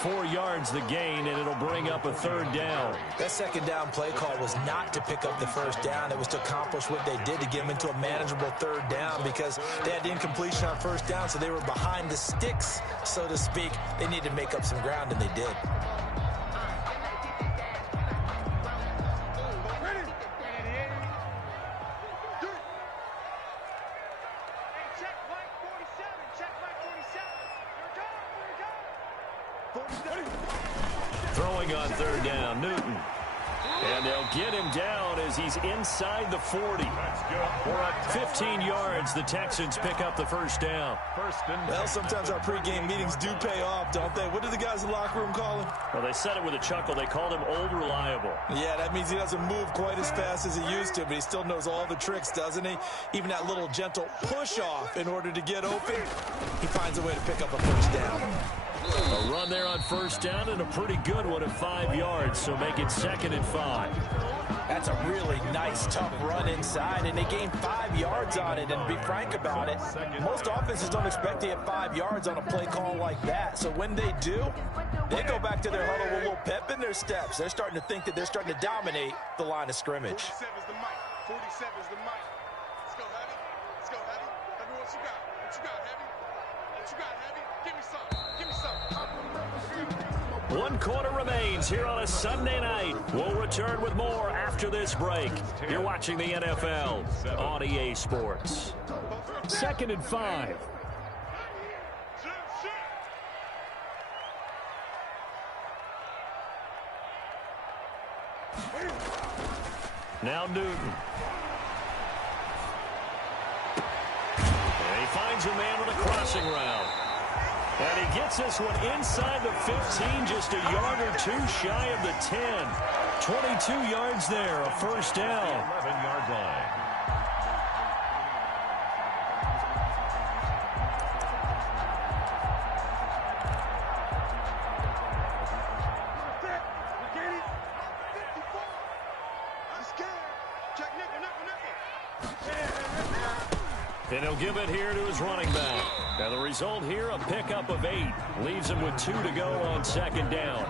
4 yards the gain, and it'll bring up a 3rd down. That 2nd down play call was not to pick up the first down. It was to accomplish what they did to get them into a manageable 3rd down because they had the incompletion on first down, so they were behind the sticks, so to speak. They needed to make up some ground, and they did. Throwing on 3rd down, Newton. And they'll get him down as he's inside the 40. 15 yards, the Texans pick up the first down. Well, sometimes our pregame meetings do pay off, don't they? What do the guys in the locker room call him? Well, they said it with a chuckle. They called him Old Reliable. Yeah, that means he doesn't move quite as fast as he used to, but he still knows all the tricks, doesn't he? Even that little gentle push-off in order to get open, he finds a way to pick up a first down. A run there on first down and a pretty good one at 5 yards, so make it 2nd and 5. That's a really nice, tough run inside, and they gained 5 yards on it. And to be frank about it, most offenses don't expect to get 5 yards on a play call like that. So when they do, they go back to their huddle with a little pep in their steps. They're starting to think that they're starting to dominate the line of scrimmage. 47's the mic. 47's the mic. Let's go, Heavy. Let's go, Heavy. Heavy, what you got? What you got, Heavy? What you got, Heavy? Give me some. Give me some. 1 quarter remains here on a Sunday night. We'll return with more after this break. You're watching the NFL on EA Sports. 2nd and 5. Now Newton. And he finds a man with a crossing route. And he gets this one inside the 15, just a yard or two shy of the 10. 22 yards there, a first down. 11-yard line. And he'll give it here to his running back. And the result here, a pickup of 8. Leaves him with 2 to go on 2nd down.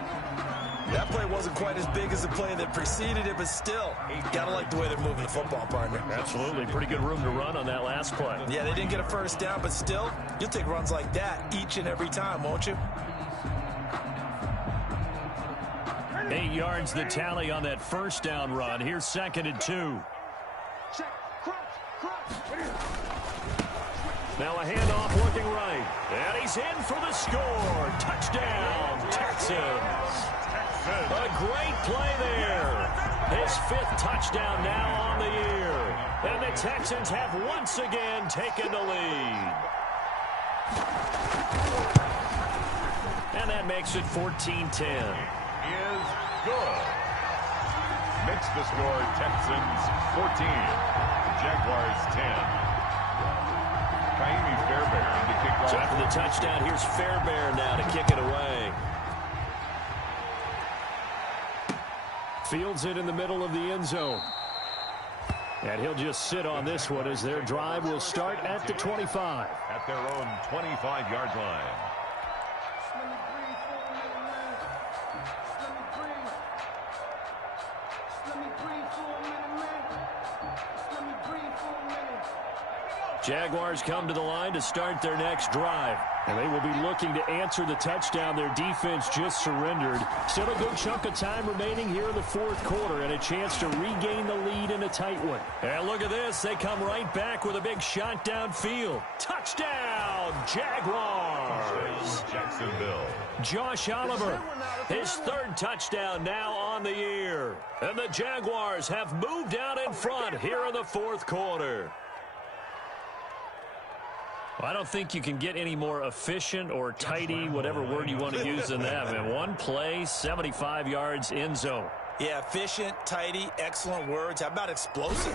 That play wasn't quite as big as the play that preceded it, but still, got to like the way they're moving the football, partner. Absolutely. Pretty good room to run on that last play. Yeah, they didn't get a first down, but still, you'll take runs like that each and every time, won't you? 8 yards the tally on that first down run. Here's 2nd and 2. Now a handoff looking right. And he's in for the score. Touchdown, Texans. A great play there. His 5th touchdown now on the year. And the Texans have once again taken the lead. And that makes it 14-10. Is good. Makes the score Texans 14, Jaguars 10. Fairbairn to kick off. So after the touchdown, here's Fairbairn now to kick it away. Fields it in the middle of the end zone. And he'll just sit on this one as their drive will start at the 25. At their own 25-yard line. Jaguars come to the line to start their next drive. And they will be looking to answer the touchdown their defense just surrendered. Still a good chunk of time remaining here in the 4th quarter and a chance to regain the lead in a tight one. And look at this. They come right back with a big shot downfield. Touchdown, Jaguars. Jacksonville. Josh Oliver, his 3rd touchdown now on the year. And the Jaguars have moved out in front here in the 4th quarter. Well, I don't think you can get any more efficient or tidy, whatever word you want to use in that, man. One play, 75 yards, end zone. Yeah, efficient, tidy, excellent words. How about explosive?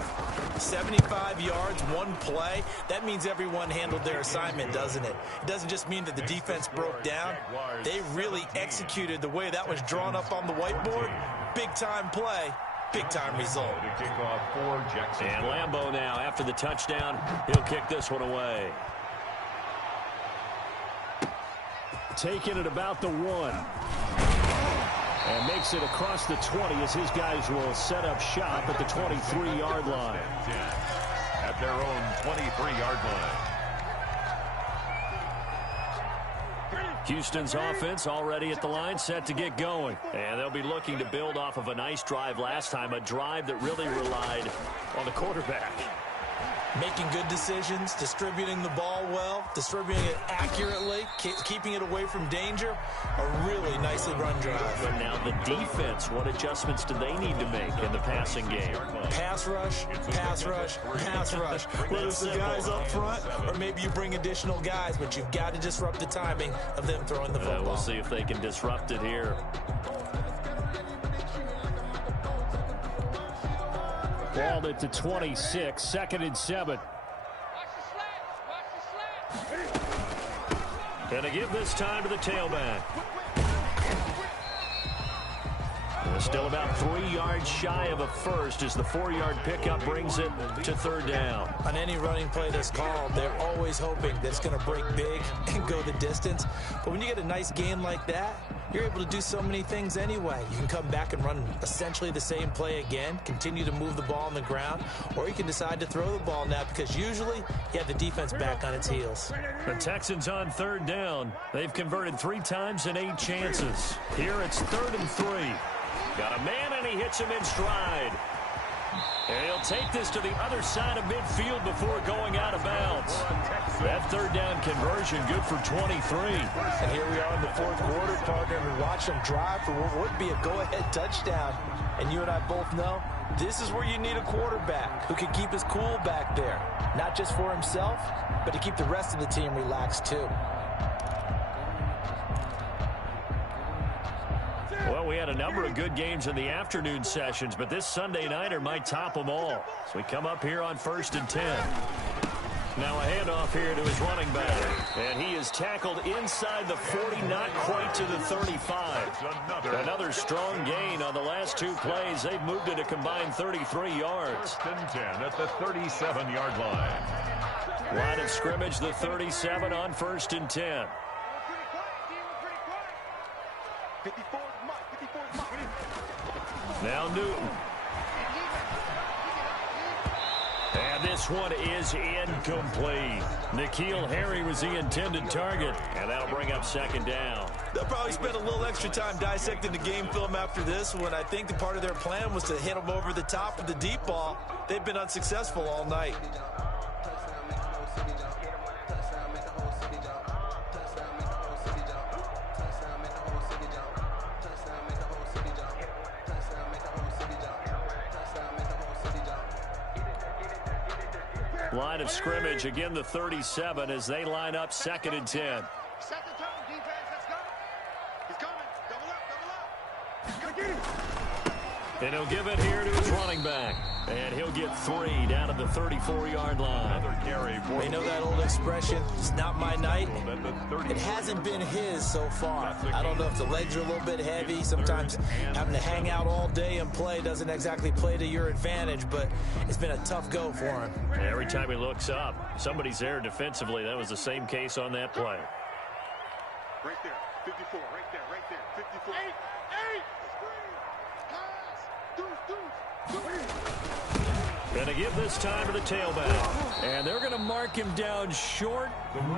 75 yards, one play. That means everyone handled their assignment, doesn't it? It doesn't just mean that the defense broke down. They really executed the way that was drawn up on the whiteboard. Big-time play. Big-time result. To kick off for Jacksonville. And Lambeau now, after the touchdown, he'll kick this one away. Taking it about the 1. And makes it across the 20 as his guys will set up shop at the 23-yard line. At their own 23-yard line. Houston's offense already at the line, set to get going. And they'll be looking to build off of a nice drive last time, a drive that really relied on the quarterback. Making good decisions, distributing the ball well, distributing it accurately, keeping it away from danger. A really nicely run drive. But now the defense, what adjustments do they need to make in the passing game? Pass rush, pass rush, pass rush. Whether it's the guys up front or maybe you bring additional guys, but you've got to disrupt the timing of them throwing the football. We'll see if they can disrupt it here. Ball at the 26, 2nd and 7. And to give this time to the tailback. Still about 3 yards shy of a first as the 4-yard pickup brings it to 3rd down. On any running play that's called, they're always hoping that it's going to break big and go the distance. But when you get a nice gain like that, you're able to do so many things anyway. You can come back and run essentially the same play again, continue to move the ball on the ground, or you can decide to throw the ball now because usually you have the defense back on its heels. The Texans on 3rd down. They've converted 3 times in 8 chances. Here it's 3rd and 3. Got a man, and he hits him in stride. And he'll take this to the other side of midfield before going out of bounds. That 3rd down conversion good for 23. And here we are in the 4th quarter, partner, and we watch them drive for what would be a go-ahead touchdown. And you and I both know this is where you need a quarterback who can keep his cool back there. Not just for himself, but to keep the rest of the team relaxed too. Well, we had a number of good games in the afternoon sessions, but this Sunday nighter might top them all. So we come up here on 1st and 10. Now a handoff here to his running back. And he is tackled inside the 40, not quite to the 35. Another strong gain on the last 2 plays. They've moved it a combined 33 yards. 1st and 10 at the 37-yard line. Line of scrimmage, the 37 on 1st and 10. 54 is Mike. 54 is Mike. Now Newton. And this one is incomplete. N'Keal Harry was the intended target, and that'll bring up second down. They'll probably spend a little extra time dissecting the game film after this one. I think the part of their plan was to hit them over the top with the deep ball. They've been unsuccessful all night. Line of scrimmage, again the 37 as they line up 2nd and 10. Set the tone, defense. Let's go. He's coming. Double up. Double up. He's gonna get him. And he'll give it here to his running back. And he'll get 3 down at the 34-yard line. Another carry. We know that old expression, it's not my night. It hasn't been his so far. I don't know if the legs are a little bit heavy. Sometimes having to hang out all day and play doesn't exactly play to your advantage, but it's been a tough go for him. Every time he looks up, somebody's there defensively. That was the same case on that play. Right there. 54. Right there. Right there. 54. 8. Pass. Deuce. Going to give this time to the tailback. And they're going to mark him down short,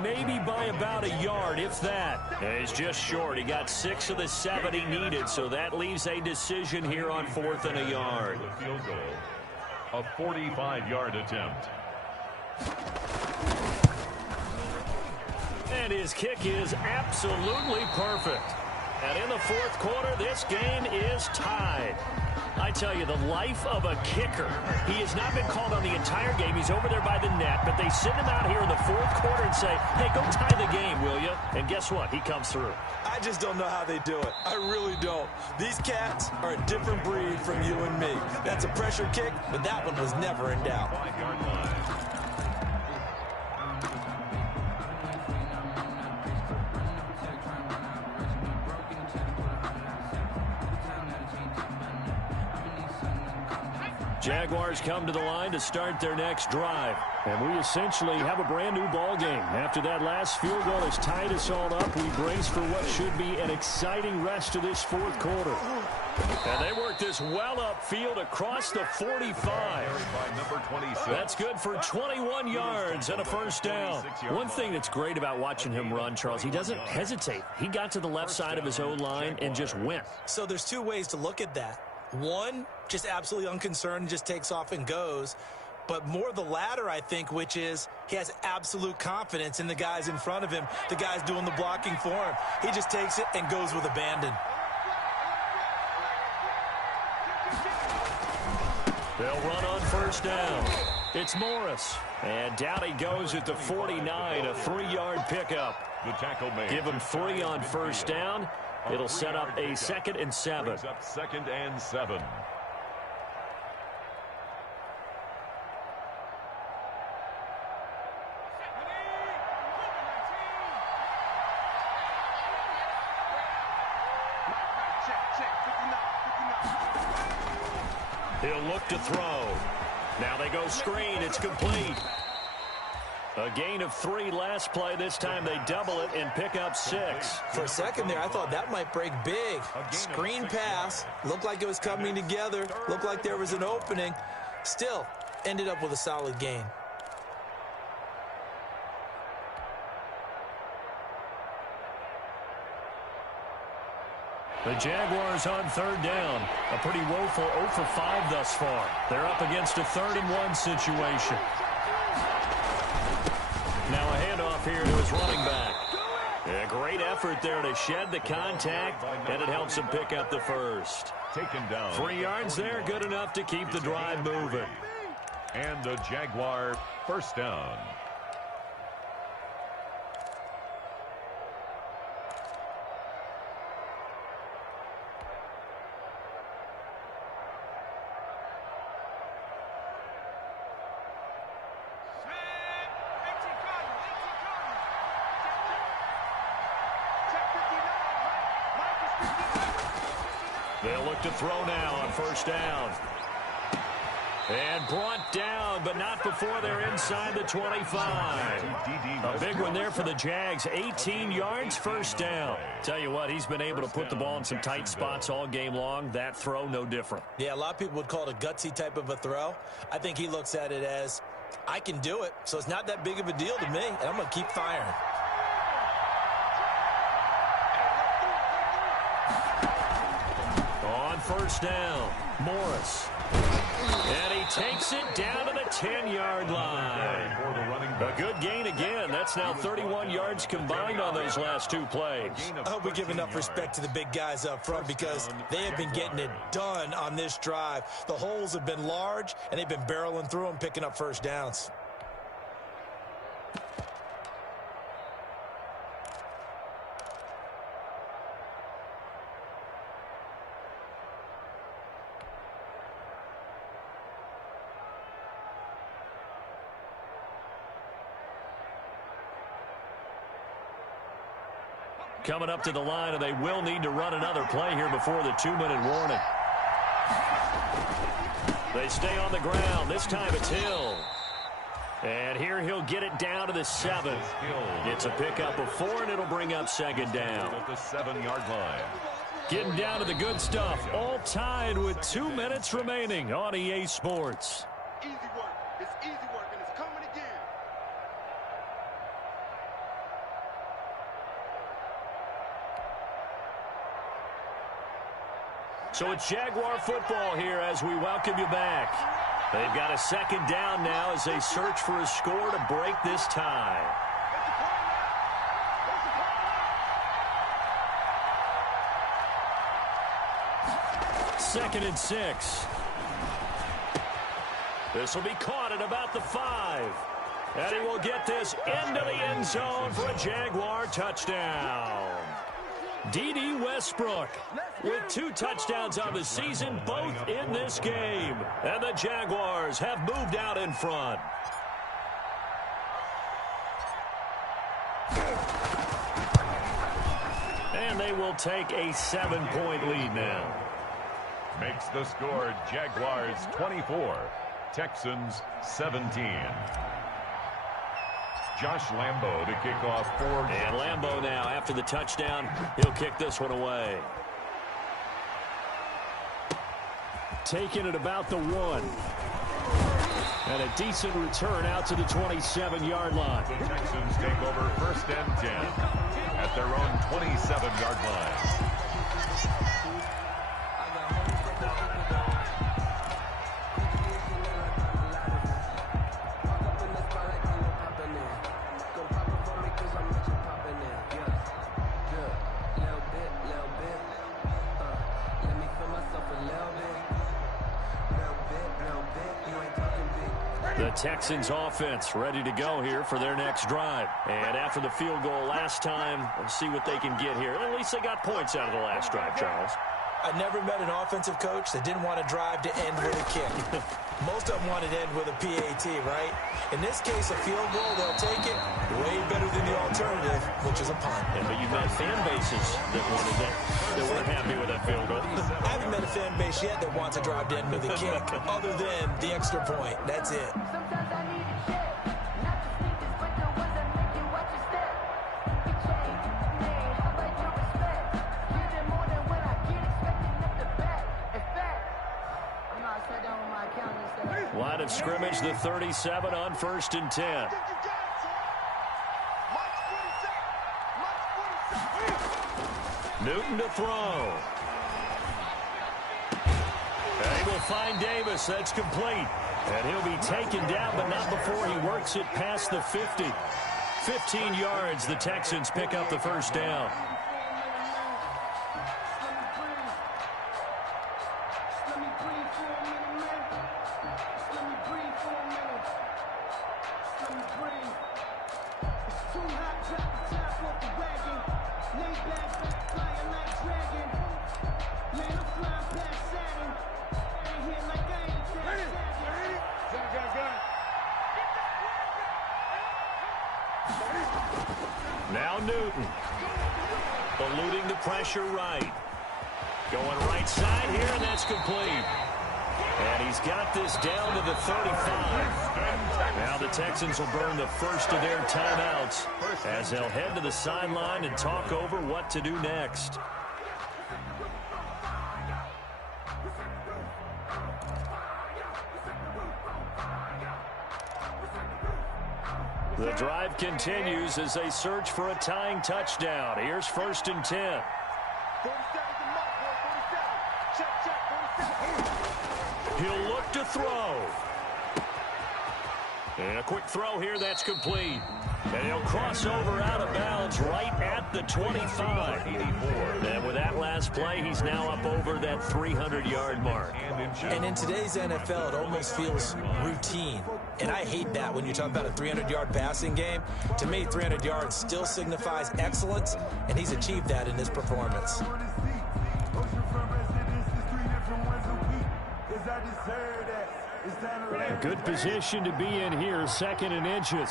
maybe by about a yard, if that. And he's just short. He got 6 of the 7 he needed, so that leaves a decision here on 4th and a yard. The field goal. A 45-yard attempt. And his kick is absolutely perfect. And in the 4th quarter, this game is tied. I tell you, the life of a kicker. He has not been called on the entire game. He's over there by the net, but they send him out here in the 4th quarter and say, hey, go tie the game, will you? And guess what? He comes through. I just don't know how they do it. I really don't. These cats are a different breed from you and me. That's a pressure kick, but that one was never in doubt. 5-yard line. Jaguars come to the line to start their next drive. And we essentially have a brand new ball game. After that last field goal has tied us all up, we brace for what should be an exciting rest of this 4th quarter. And they work this well upfield across the 45. By number 26. That's good for 21 yards and a first down. One thing that's great about watching him run, Charles, he doesn't hesitate. He got to the left side of his O-line and just went. So there's 2 ways to look at that. One, just absolutely unconcerned, just takes off and goes. But more the latter, I think, which is he has absolute confidence in the guys in front of him, the guys doing the blocking for him. He just takes it and goes with abandon. They'll run on first down. It's Morris. And down he goes at the 49, a 3-yard pickup. The tackle made. Give him 3 on first down. It'll set up a 2nd and 7. Brings up 2nd and 7. He'll look to throw. Now they go screen. It's complete. A gain of 3 last play. This time they double it and pick up 6. For a second there, I thought that might break big. Screen pass. Looked like it was coming together. Looked like there was an opening. Still, ended up with a solid gain. The Jaguars on 3rd down. A pretty woeful 0 for 5 thus far. They're up against a 3rd and 1 situation. Now a handoff here to his running back. A great effort there to shed the contact, and it helps him pick up the first. Taken down. 3 yards there, good enough to keep the drive moving. And the Jaguar first down. They'll look to throw now on first down. And brought down, but not before they're inside the 25. A big one there for the Jags. 18 yards, first down. Tell you what, he's been able to put the ball in some tight spots all game long. That throw, no different. Yeah, a lot of people would call it a gutsy type of a throw. I think he looks at it as, I can do it, so it's not that big of a deal to me, and I'm going to keep firing. On first down, Morris. And he takes it down to the 10-yard line. A good gain again. That's now 31 yards combined on those last two plays. I hope we give enough respect to the big guys up front because they have been getting it done on this drive. The holes have been large, and they've been barreling through them, picking up first downs. Coming up to the line, and they will need to run another play here before the 2-minute warning. They stay on the ground. This time it's Hill. And here he'll get it down to the 7. It's a pickup of 4, and it'll bring up second down. At the 7-yard line. Getting down to the good stuff. All tied with 2 minutes remaining on EA Sports. Easy work. It's easy work, and it's coming again. So it's Jaguar football here as we welcome you back. They've got a second down now as they search for a score to break this tie. Second and 6. This will be caught at about the 5. And he will get this into the end zone for a Jaguar touchdown. D.D. Westbrook with 2 touchdowns on the season, both in this game. And the Jaguars have moved out in front. And they will take a 7-point lead now. Makes the score Jaguars 24, Texans 17. Josh Lambo to kick off 4. And Lambo now, after the touchdown, he'll kick this one away. Taking it about the 1. And a decent return out to the 27-yard line. The Texans take over first and 10 at their own 27-yard line. The Texans offense ready to go here for their next drive. And after the field goal last time, let's see what they can get here. At least they got points out of the last drive, Charles. I never met an offensive coach that didn't want to drive to end with a kick. Most of them wanted to end with a PAT, right? In this case, a field goal, they'll take it way better than the alternative, which is a punt. Yeah, but you've met fan bases that wanted that, that weren't happy with that field goal. I haven't met a fan base yet that wants to drive to end with a kick, other than the extra point. That's it. Line of scrimmage, the 37 on first and 10. Newton to throw. And he will find Davis. That's complete. And he'll be taken down, but not before he works it past the 50. 15 yards, the Texans pick up the first down. Now Newton, eluding the pressure right. Going right side here, and that's complete. And he's got this down to the 35. Now the Texans will burn the first of their timeouts as they'll head to the sideline and talk over what to do next. The drive continues as they search for a tying touchdown. Here's 1st and 10. 47. He'll look to throw. And a quick throw here that's complete. And he'll cross over out of bounds right at the 25. And with that last play, he's now up over that 300-yard mark. And in today's NFL, it almost feels routine. And I hate that when you talk about a 300-yard passing game. To me, 300 yards still signifies excellence, and he's achieved that in this performance. A good position to be in here, 2nd and inches.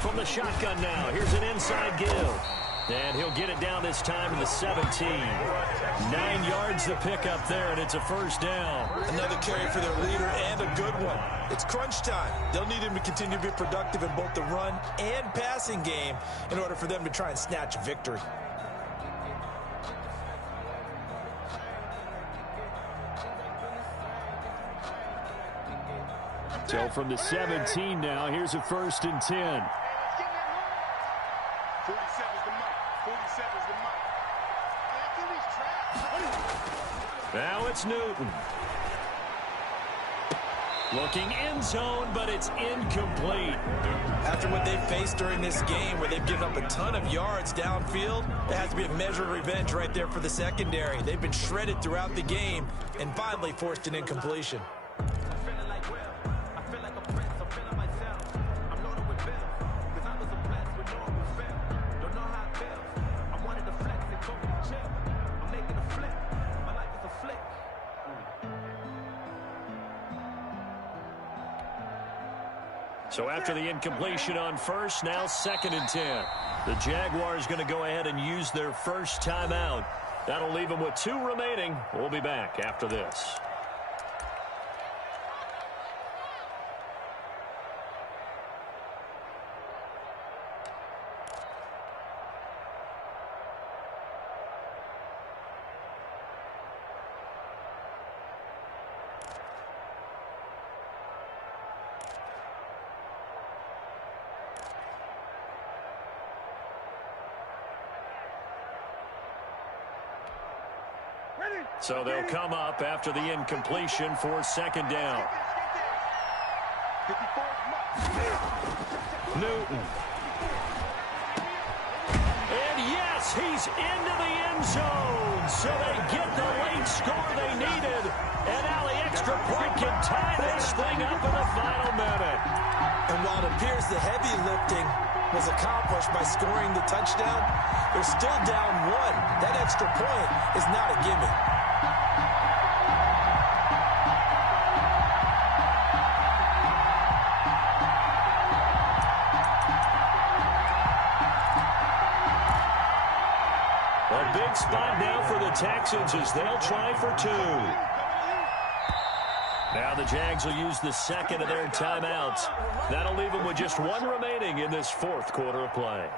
From the shotgun now, here's an inside give. And he'll get it down this time to the 17. 9 yards to pick up there, and it's a 1st down. Another carry for their leader, and a good one. It's crunch time. They'll need him to continue to be productive in both the run and passing game in order for them to try and snatch victory. So from the 17 now, here's a 1st and 10. 47's the mic. 47's the mic. Now it's Newton. Looking end zone, but it's incomplete. After what they've faced during this game, where they've given up a ton of yards downfield, there has to be a measure of revenge right there for the secondary. They've been shredded throughout the game and finally forced an incompletion. So after the incompletion on 1st, now 2nd and 10. The Jaguars going to go ahead and use their first timeout. That'll leave them with 2 remaining. We'll be back after this. So they'll come up after the incompletion for 2nd down. Newton. And yes, he's into the end zone. So they get the late score they needed. And now the extra point can tie this thing up in the final minute. And while it appears the heavy lifting was accomplished by scoring the touchdown, they're still down 1. That extra point is not a gimme. A big spot now for the Texans as they'll try for 2. Now the Jags will use the 2nd of their timeouts. That'll leave them with just 1 remaining in this 4th quarter of play.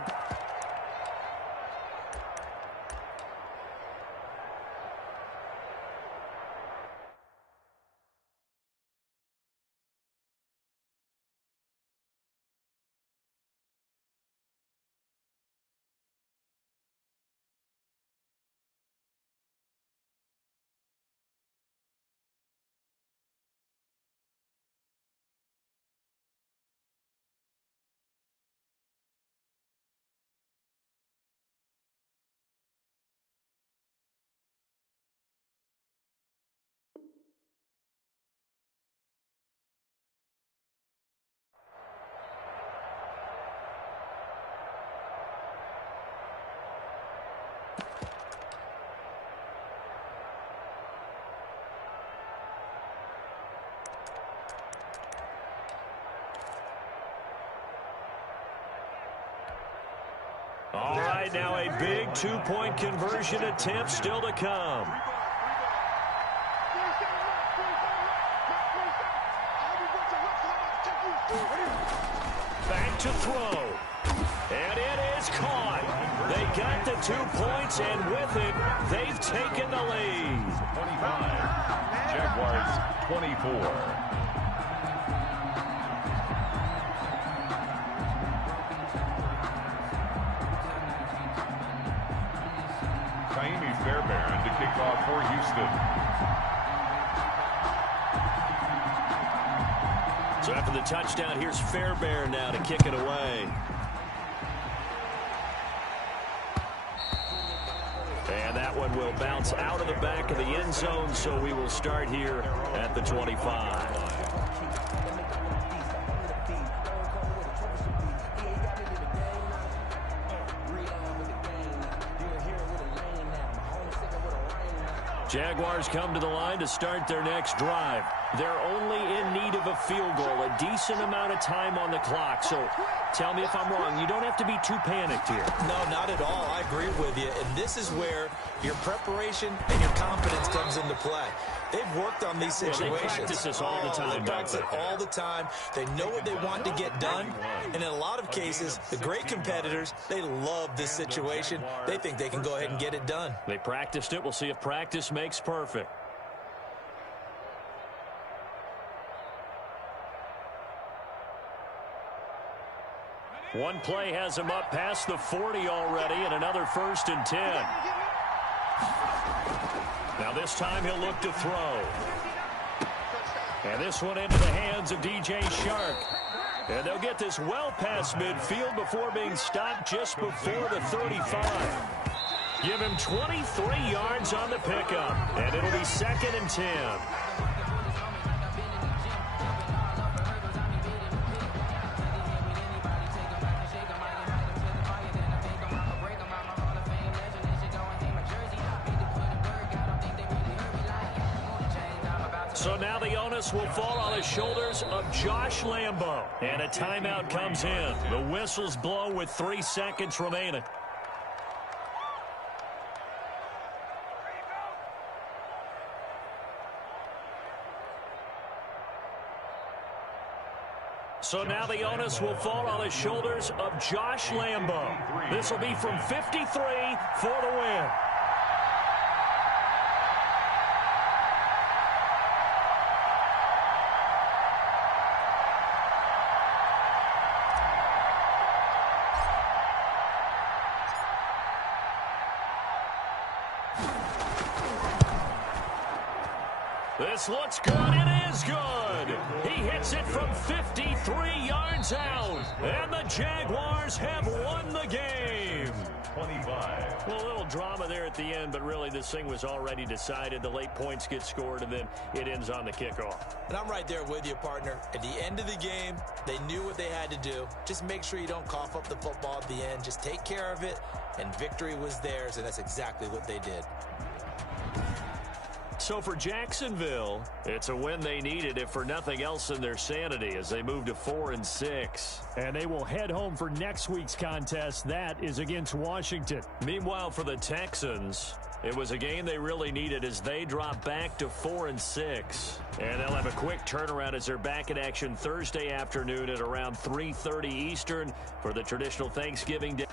All right, now a big two-point conversion attempt still to come. Back to throw. And it is caught. They got the 2 points, and with it, they've taken the lead. 25. Jaguars 24. Fairbairn to kick off for Houston. So after the touchdown, here's Fairbairn now to kick it away. And that one will bounce out of the back of the end zone, so we will start here at the 25. Jaguars come to the line to start their next drive. They're only in need of a field goal, a decent amount of time on the clock. So tell me if I'm wrong. You don't have to be too panicked here. No, not at all. I agree with you. And this is where your preparation and your confidence comes into play. They've worked on these situations. They practice this all the time. They practice it all the time. They know what they want to get done. And in a lot of cases, the great competitors, they love this situation. They think they can go ahead and get it done. They practiced it. We'll see if practice makes perfect. One play has him up past the 40 already, and another 1st and 10. Now this time he'll look to throw. And this one into the hands of DJ Shark. And they'll get this well past midfield before being stopped just before the 35. Give him 23 yards on the pickup. And it'll be 2nd and 10. So now the onus will fall on the shoulders of Josh Lambo. And a timeout comes in. The whistles blow with 3 seconds remaining. So now the onus will fall on the shoulders of Josh Lambo. This will be from 53 for the win. This looks good. It is good. He hits it from 53 yards out. And the Jaguars have won the game. 25. Well, a little drama there at the end, but really this thing was already decided. The late points get scored, and then it ends on the kickoff. And I'm right there with you, partner. At the end of the game, they knew what they had to do. Just make sure you don't cough up the football at the end. Just take care of it, and victory was theirs, and that's exactly what they did. So for Jacksonville, it's a win they needed, if for nothing else in their sanity, as they move to 4-6. And they will head home for next week's contest. That is against Washington. Meanwhile, for the Texans, it was a game they really needed as they drop back to 4-6. And they'll have a quick turnaround as they're back in action Thursday afternoon at around 3:30 Eastern for the traditional Thanksgiving Day.